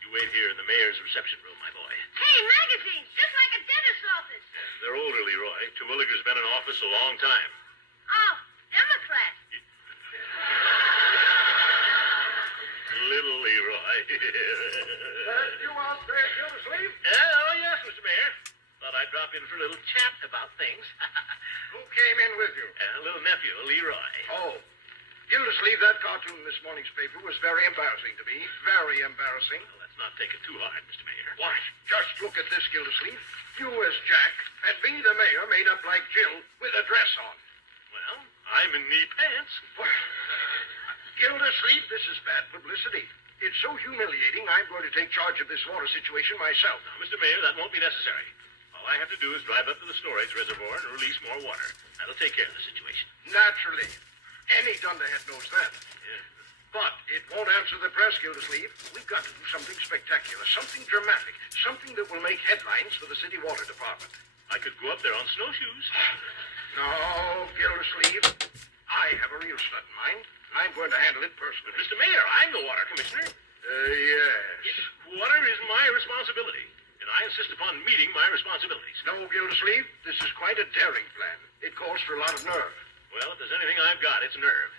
You wait here in the mayor's reception room, my boy. Hey, magazines, just like a dentist's office. They're older, Leroy. Terwilliger's been in office a long time. Oh, Democrat. Little Leroy. You out there, Gildersleeve? Oh, yes, Mr. Mayor. Thought I'd drop in for a little chat about things. Who came in with you? A little nephew, Leroy. Oh. Gildersleeve, that cartoon in this morning's paper was very embarrassing to me. Very embarrassing. Well, let's not take it too hard, Mr. Mayor. Why, just look at this, Gildersleeve. You as Jack, and me, the mayor, made up like Jill with a dress on. Well, I'm in knee pants. Well, Gildersleeve, this is bad publicity. It's so humiliating, I'm going to take charge of this water situation myself. Now, Mr. Mayor, that won't be necessary. All I have to do is drive up to the storage reservoir and release more water. That'll take care of the situation. Naturally. Any dunderhead knows that. Yeah. But it won't answer the press, Gildersleeve. We've got to do something spectacular, something dramatic, something that will make headlines for the city water department. I could go up there on snowshoes. No, Gildersleeve. I have a real stunt in mind. I'm going to handle it personally. But, Mr. Mayor, I'm the water commissioner. Yes. Water is my responsibility, and I insist upon meeting my responsibilities. No, Gildersleeve, this is quite a daring plan. It calls for a lot of nerve. Well, if there's anything I've got, it's nerve.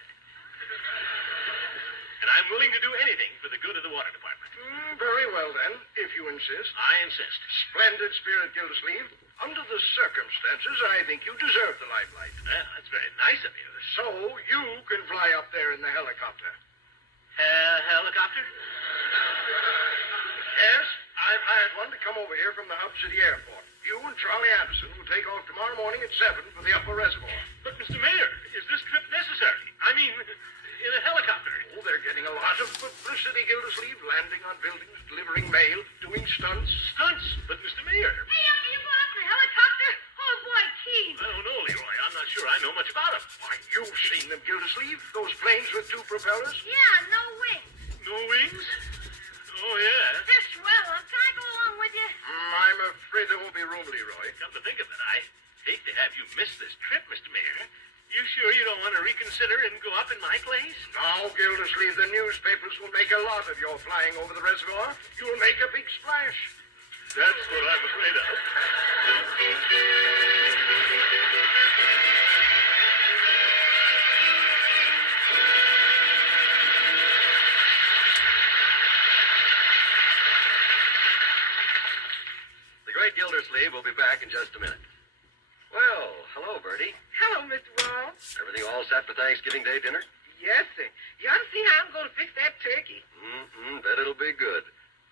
And I'm willing to do anything for the good of the water department. Very well, then, if you insist. I insist. Splendid spirit, Gildersleeve. Under the circumstances, I think you deserve the limelight. Well, that's very nice of you. So you can fly up there in the helicopter. Helicopter? Yes, I've hired one to come over here from the Hub City Airport. You and Charlie Anderson will take off tomorrow morning at 7 for the upper reservoir. But, Mr. Mayor, is this trip necessary? I mean, in a helicopter. Oh, they're getting a lot of publicity, Gildersleeve. Landing on buildings, delivering mail, doing stunts. Stunts? But, Mr. Mayor. Hey, Unc, you go out in the helicopter? Oh, boy, keen. I don't know, Leroy. I'm not sure I know much about them. Why, you've seen them, Gildersleeve. Those planes with 2 propellers. Yeah, no wings. No wings? Oh, yeah. They're swell, Unc. Can I go along with you? I'm afraid there won't be room, Leroy. Come to think of it, I hate to have you miss this trip, Mr. Mayor. You sure you don't want to reconsider and go up in my place? Now, Gildersleeve, the newspapers will make a lot of your flying over the reservoir. You'll make a big splash. That's what I'm afraid of. The great Gildersleeve will be back in just a minute. Well, hello, Bertie. Hello, Mr. Wall. Everything all set for Thanksgiving Day dinner? Yes, sir. You ought to see how I'm going to fix that turkey. Bet it'll be good.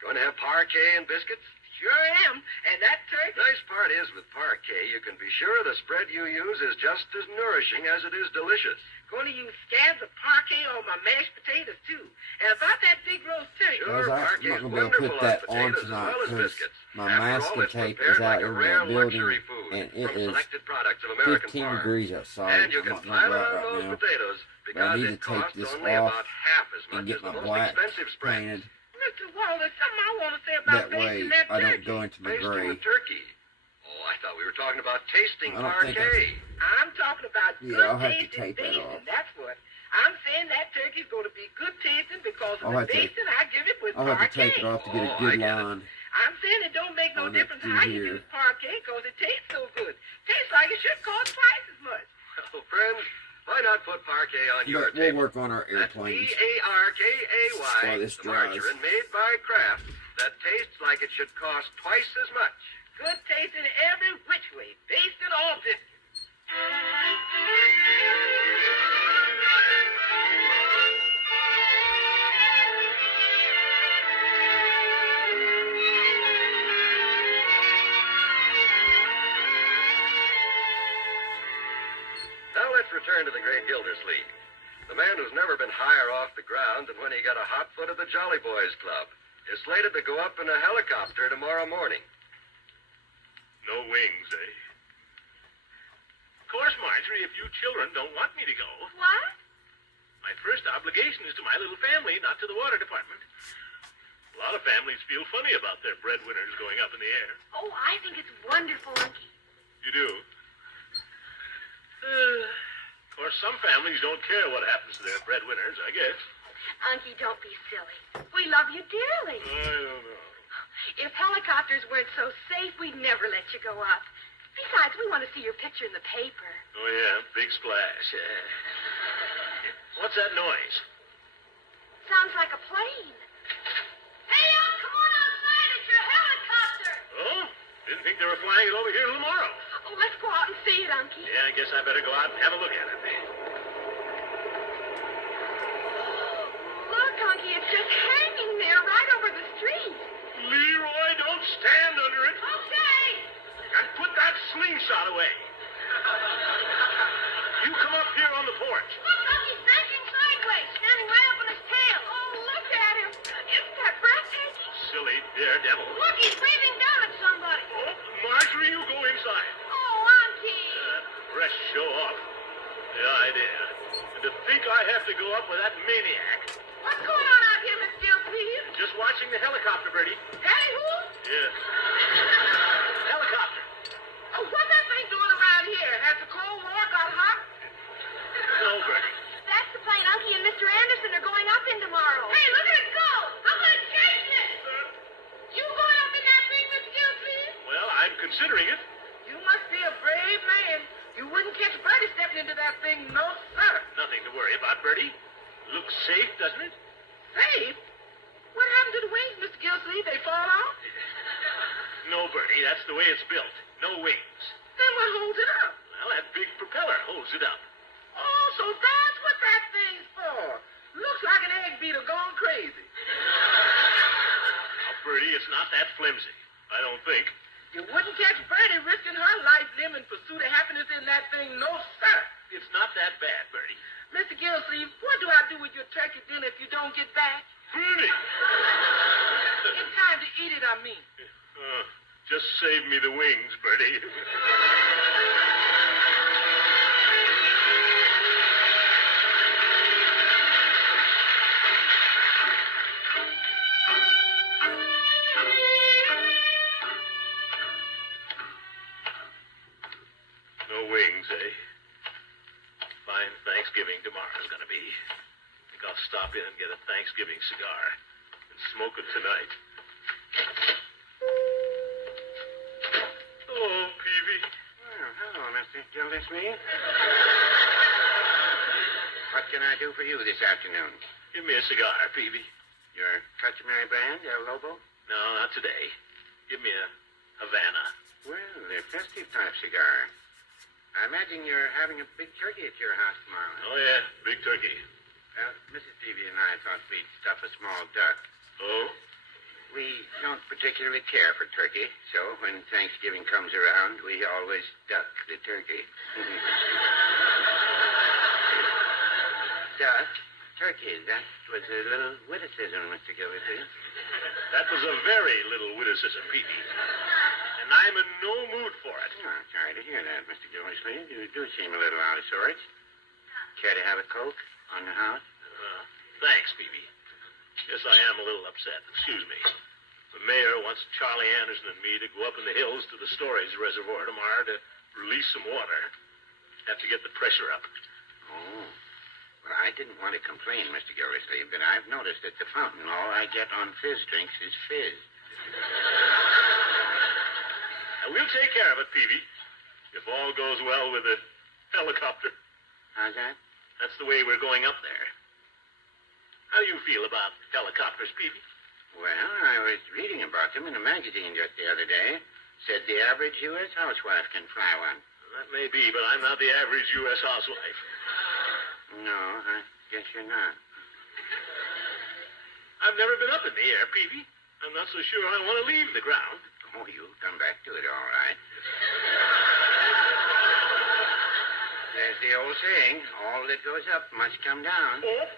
Going to have parquet and biscuits? Sure am. And that turkey... Nice part is with parquet, you can be sure the spread you use is just as nourishing as it is delicious. Going to use scabs of parquet on my mashed potatoes, too. And about that big roast turkey... Sure, I'm parquet's not going to be able to wonderful put that on on potatoes as tonight well as because biscuits. my After all, masking it's tape prepared is out like a in rare the building, luxury food and it from is selected products of American 15 farms. degrees outside. And you I'm can not pile going to go on out those right now. potatoes But I because need it to take costs this only off about half as and much get as the my most black expensive spreads. painted. Mr. Wall, there's something I want to say about That way basting that I don't turkey. go into my Basting gray. the turkey. Oh, I thought we were talking about tasting I don't think parquet. I'm talking about Yeah, good I'll have to tasting take that basting. off. That's what. I'm saying that turkey's going to be good tasting because of I'll the have to- basting I give it with I'll have to take parquet. it off to get a Oh, good I get it. line. I'm saying it don't make no On that difference through how you here. use parquet because it tastes so good. Tastes like it should cost twice as much. Well, friends, why not put parquet on your But we'll table? work on our That's airplanes. Parkay, While this the dries. margarine made by Kraft that tastes like it should cost twice as much. Good tasting every which way. Basted all biscuits. Now let's return to the great Gildersleeve. The man who's never been higher off the ground than when he got a hot foot at the Jolly Boys Club is slated to go up in a helicopter tomorrow morning. No wings, eh? Of course, Marjorie, if you children don't want me to go, What? my first obligation is to my little family, not to the water department. A lot of families feel funny about their breadwinners going up in the air. Oh, I think it's wonderful, Unky. You do? Of course, some families don't care what happens to their breadwinners, I guess. Unky, don't be silly. We love you dearly. I don't know. If helicopters weren't so safe, we'd never let you go up. Besides, we want to see your picture in the paper. Oh, yeah, big splash. What's that noise? Sounds like a plane. Hey, come on outside. It's your helicopter. Oh? Didn't think they were flying it over here tomorrow. Oh, let's go out and see it, Unky. Yeah, I guess I better go out and have a look at it. Look, Unky, it's just hanging there right over the street. Leroy, don't stand under it. Okay. And put that slingshot away. You come up here on the porch. Look, Unky's bending sideways, standing right up on his tail. Oh, look at him. Isn't that breathtaking? Silly daredevil. Look, he's breathing down at somebody. Oh, Marjorie, you go inside. Oh, Unky. Fresh show off. The idea. And to think I have to go up with that maniac. What's going on out here, Miss Gilsleeve? Just watching the helicopter, Bertie. Daddy, who? Yeah. Helicopter. Oh, what's that thing doing around here? Has the Cold War got hot? No, Bertie. That's the plane Unky and Mr. Anderson are going up in tomorrow. Hey, look at it go. I'm going to chase it. You going up in that thing, Miss Gilsleeve? Well, I'm considering it. You must be a brave man. You wouldn't catch Bertie stepping into that thing, no, sir. Nothing to worry about, Bertie. Looks safe, doesn't it? Safe? What happened to the wings, Mr. Gilsleeve? They fall off? No, Bertie. That's the way it's built. No wings. Then what holds it up? Well, that big propeller holds it up. Oh, so that's what that thing's for. Looks like an egg beater gone crazy. Now, Bertie, it's not that flimsy. I don't think. You wouldn't catch Bertie risking her life limb in pursuit of happiness in that thing, no, sir. It's not that bad, Bertie. Mr. Gilsleeve, what do I do with your turkey dinner if you don't get back? Bertie! In time to eat it, I mean. Just save me the wings, Bertie. No wings, eh? Fine Thanksgiving tomorrow's gonna be. Think I'll stop in and get a Thanksgiving cigar and smoke it tonight. Hello, Peavy. Well, hello, Mr. Gildersleeve. What can I do for you this afternoon? Give me a cigar, Peavy. Your customary brand, El Lobo? No, not today. Give me a Havana. Well, a festive type cigar. I imagine you're having a big turkey at your house tomorrow, huh? Oh, yeah, big turkey. Well, Mrs. Peavy and I thought we'd stuff a small duck. Oh? We don't particularly care for turkey, so when Thanksgiving comes around, we always duck the turkey. Duck? Turkey, that was a little witticism, Mr. Gildersleeve. That was a very little witticism, Peavy. And I'm in no mood for it. Oh, sorry to hear that, Mr. Gildersleeve. You do seem a little out of sorts. Care to have a Coke on the house? Thanks, Peavy. Yes, I am a little upset. Excuse me. The mayor wants Charlie Anderson and me to go up in the hills to the storage reservoir tomorrow to release some water. Have to get the pressure up. Oh. Well, I didn't want to complain, Mr. Gildersleeve, but I've noticed at the fountain all I get on fizz drinks is fizz. Now, we'll take care of it, Peavy. If all goes well with the helicopter. How's that? That's the way we're going up there. How do you feel about helicopters, Peavy? Well, I was reading about them in a magazine just the other day. Said the average U.S. housewife can fly one. That may be, but I'm not the average U.S. housewife. No, I guess you're not. I've never been up in the air, Peavy. I'm not so sure I want to leave the ground. Oh, you'll come back to it all right. There's the old saying, all that goes up must come down. Oh?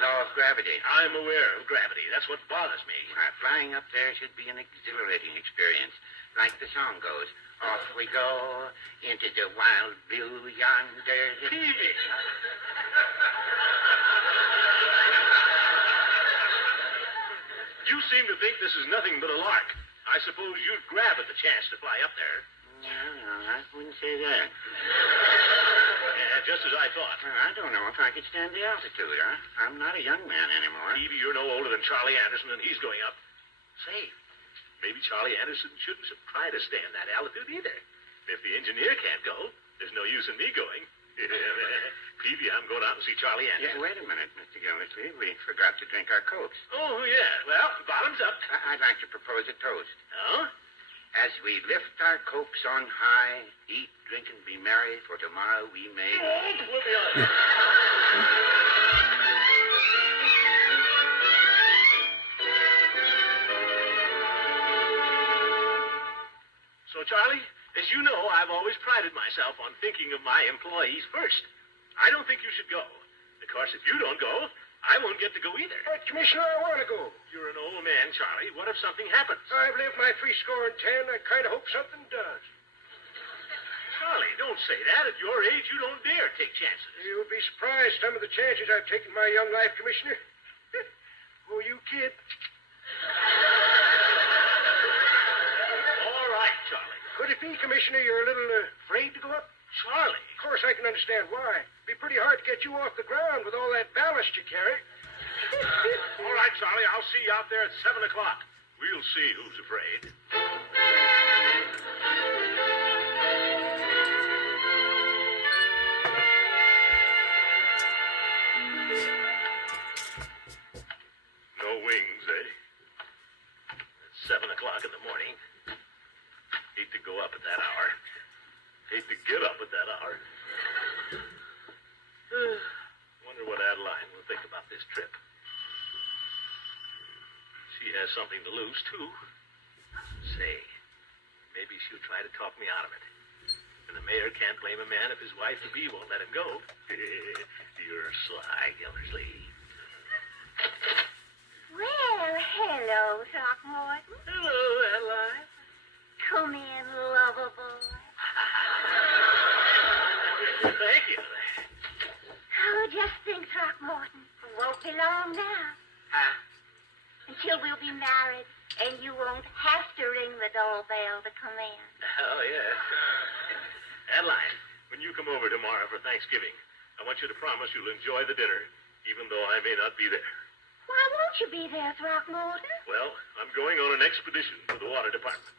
Law of gravity. I'm aware of gravity. That's what bothers me. Flying up there should be an exhilarating experience. Like the song goes, off we go into the wild blue yonder. Peavy! You seem to think this is nothing but a lark. I suppose you'd grab at the chance to fly up there. No, I wouldn't say that. Yeah, just as I thought. Well, I don't know if I could stand the altitude, huh? I'm not a young man anymore. Peavy, you're no older than Charlie Anderson, and he's going up. Say, maybe Charlie Anderson shouldn't try to stand that altitude either. If the engineer can't go, there's no use in me going. Peavy, I'm going out and see Charlie Anderson. Yeah, wait a minute, Mr. Gildersleeve. We forgot to drink our Cokes. Oh, yeah. Well, bottoms up. I'd like to propose a toast. Oh? As we lift our Cokes on high, eat, drink, and be merry, for tomorrow we may... Oh, let me on. So, Charlie, as you know, I've always prided myself on thinking of my employees first. I don't think you should go. Of course, if you don't go, I won't get to go either. But, Commissioner, I want to go. You're an old man, Charlie. What if something happens? I've lived my 10. I kind of hope something does. Charlie, don't say that. At your age, you don't dare take chances. You'll be surprised some of the chances I've taken in my young life, Commissioner. Oh, you kid. All right, Charlie. Could it be, Commissioner, you're a little afraid to go up? Charlie. Of course, I can understand why. It'd be pretty hard to get you off the ground with all that ballast you carry. All right, Charlie, I'll see you out there at 7 o'clock. We'll see who's afraid. No wings, eh? It's 7 o'clock in the morning. Hate to go up at that hour. Hate to get up at that hour. Wonder what Adeline will think about this trip. She has something to lose, too. Say, maybe she'll try to talk me out of it. And the mayor can't blame a man if his wife-to-be won't let him go. You're sly, Gildersleeve. Well, hello, Throckmorton. Hello, Adeline. Come in, lover boy. Thank you. Oh, just think, Throckmorton. It won't be long now. Until we'll be married, and you won't have to ring the doorbell to come in. Oh, yeah. Adeline, when you come over tomorrow for Thanksgiving, I want you to promise you'll enjoy the dinner, even though I may not be there. Why won't you be there, Throckmorton? Well, I'm going on an expedition for the water department.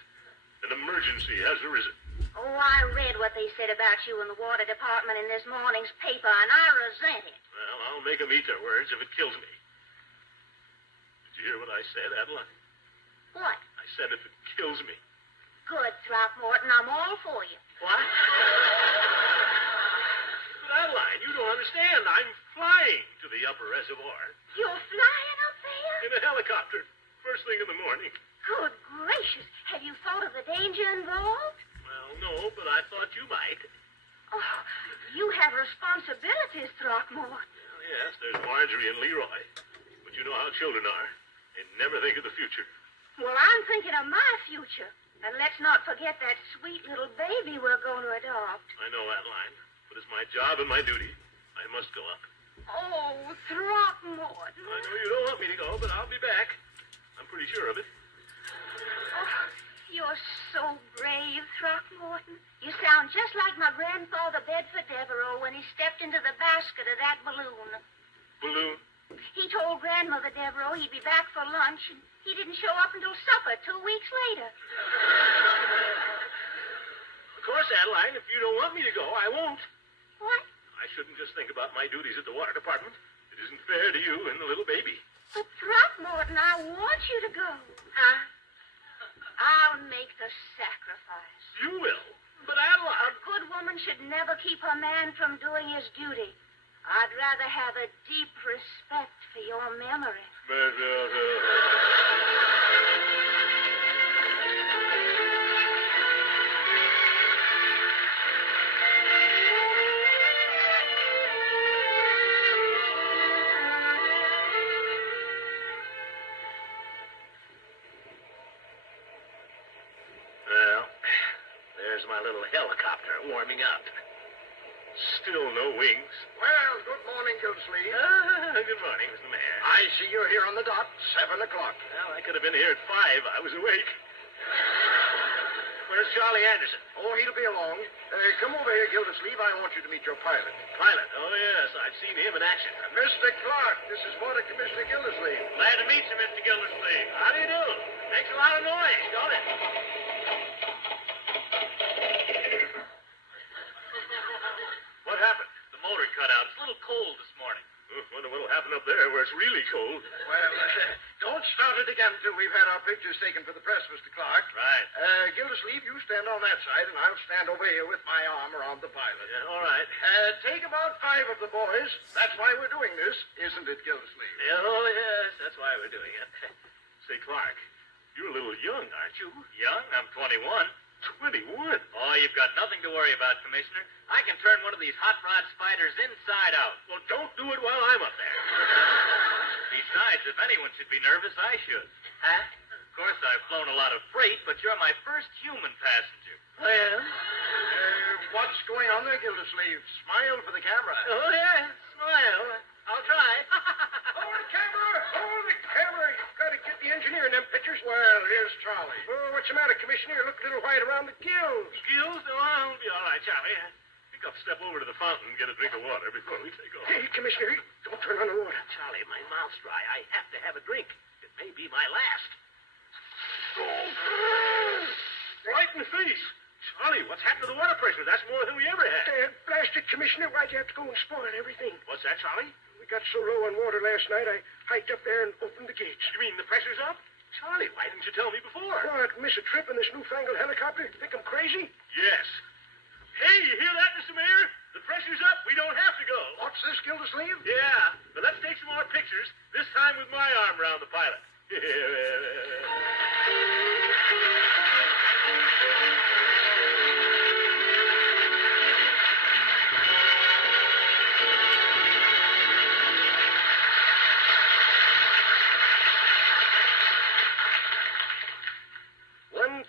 An emergency has arisen. Oh, I read what they said about you in the water department in this morning's paper, and I resent it. Well, I'll make them eat their words if it kills me. Did you hear what I said, Adeline? What? I said if it kills me. Good, Throckmorton. I'm all for you. What? But Adeline, you don't understand. I'm flying to the upper reservoir You're flying up there? in a helicopter, first thing in the morning. Good gracious. Have you thought of the danger involved? Well, no, but I thought you might. Oh, you have responsibilities, Throckmorton. Well, yes, there's Marjorie and Leroy. But you know how children are. They never think of the future. Well, I'm thinking of my future. And let's not forget that sweet little baby we're going to adopt. I know, Adeline, but it's my job and my duty. I must go up. Oh, Throckmorton. I know you don't want me to go, but I'll be back. I'm pretty sure of it. Oh, you're so brave, Throckmorton. You sound just like my grandfather Bedford Devereaux when he stepped into the basket of that balloon. Balloon? He told Grandmother Devereaux he'd be back for lunch, and he didn't show up until supper 2 weeks later. Of course, Adeline, if you don't want me to go, I won't. What? I shouldn't just think about my duties at the water department. It isn't fair to you and the little baby. But, Throckmorton, I want you to go. Huh? I'll make the sacrifice. You will? But Adeline... A good woman should never keep her man from doing his duty. I'd rather have a deep respect for your memory. Well, there's my little helicopter warming up. Still no wings. Well, good morning, Gildersleeve. Good morning, Mr. Mayor. I see you're here on the dot, 7 o'clock. Well, I could have been here at 5. I was awake. Where's Charlie Anderson? Oh, he'll be along. Come over here, Gildersleeve. I want you to meet your pilot. Pilot? Oh, yes. I've seen him in action. Mr. Clark, this is Water Commissioner Gildersleeve. Glad to meet you, Mr. Gildersleeve. How do you do? Makes a lot of noise, don't it? What happened? The motor cut out. It's a little cold this morning. Wonder what'll happen up there where it's really cold. Well, don't start it again till we've had our pictures taken for the press, Mr. Clark. Right. Gildersleeve, you stand on that side, and I'll stand over here with my arm around the pilot. Yeah, all right. Take about 5 of the boys. That's why we're doing this, isn't it, Gildersleeve? Oh, yes. That's why we're doing it. Say, Clark, you're a little young, aren't you? Young? I'm 21. 21? Oh, you've got nothing to worry about, Commissioner. I can turn one of these hot rod spiders inside out. Well, don't do it while I'm up there. Besides, if anyone should be nervous, I should. Huh? Of course, I've flown a lot of freight, but you're my first human passenger. Oh, yeah? What's going on there, Gildersleeve? Smile for the camera. Oh, yeah. Smile. I'll try. Hold the camera! Hold the camera! You've got to get the engineer in them pictures. Well, here's Charlie. Oh, what's the matter, Commissioner? You look a little white around the gills. Gills? Oh, I'll be all right, Charlie. Think I'll step over to the fountain and get a drink of water before we take off. Hey, Commissioner, don't turn on the water. Charlie, my mouth's dry. I have to have a drink. It may be my last. Right in the face. Charlie, what's happened to the water pressure? That's more than we ever had. Blast it, Commissioner. Why'd you have to go and spoil everything? What's that, Charlie? We got so low on water last night, I hiked up there and opened the gates. You mean the pressure's up? Charlie, why didn't you tell me before? Oh, I'd miss a trip in this newfangled helicopter. Think I'm crazy? Yes. Hey, you hear that, Mr. Mayor? The pressure's up. We don't have to go. What's this, Gildersleeve? Yeah, but let's take some more pictures, this time with my arm around the pilot.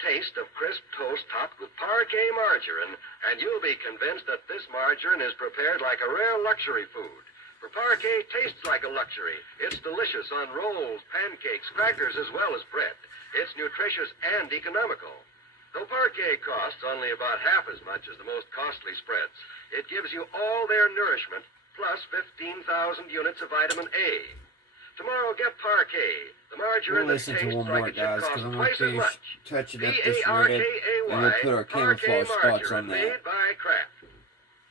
Taste of crisp toast topped with parquet margarine, and you'll be convinced that this margarine is prepared like a rare luxury food. For parquet tastes like a luxury. It's delicious on rolls, pancakes, crackers, as well as bread. It's nutritious and economical. Though parquet costs only about half as much as the most costly spreads, it gives you all their nourishment, plus 15,000 units of vitamin A. Tomorrow, get parquet. The margarine We'll listen that to tastes one more, like it guys, should because cost I'm going twice to as finish much. touching up this red, and we'll put our Parquet camouflage spots on margarine that. made by Kraft.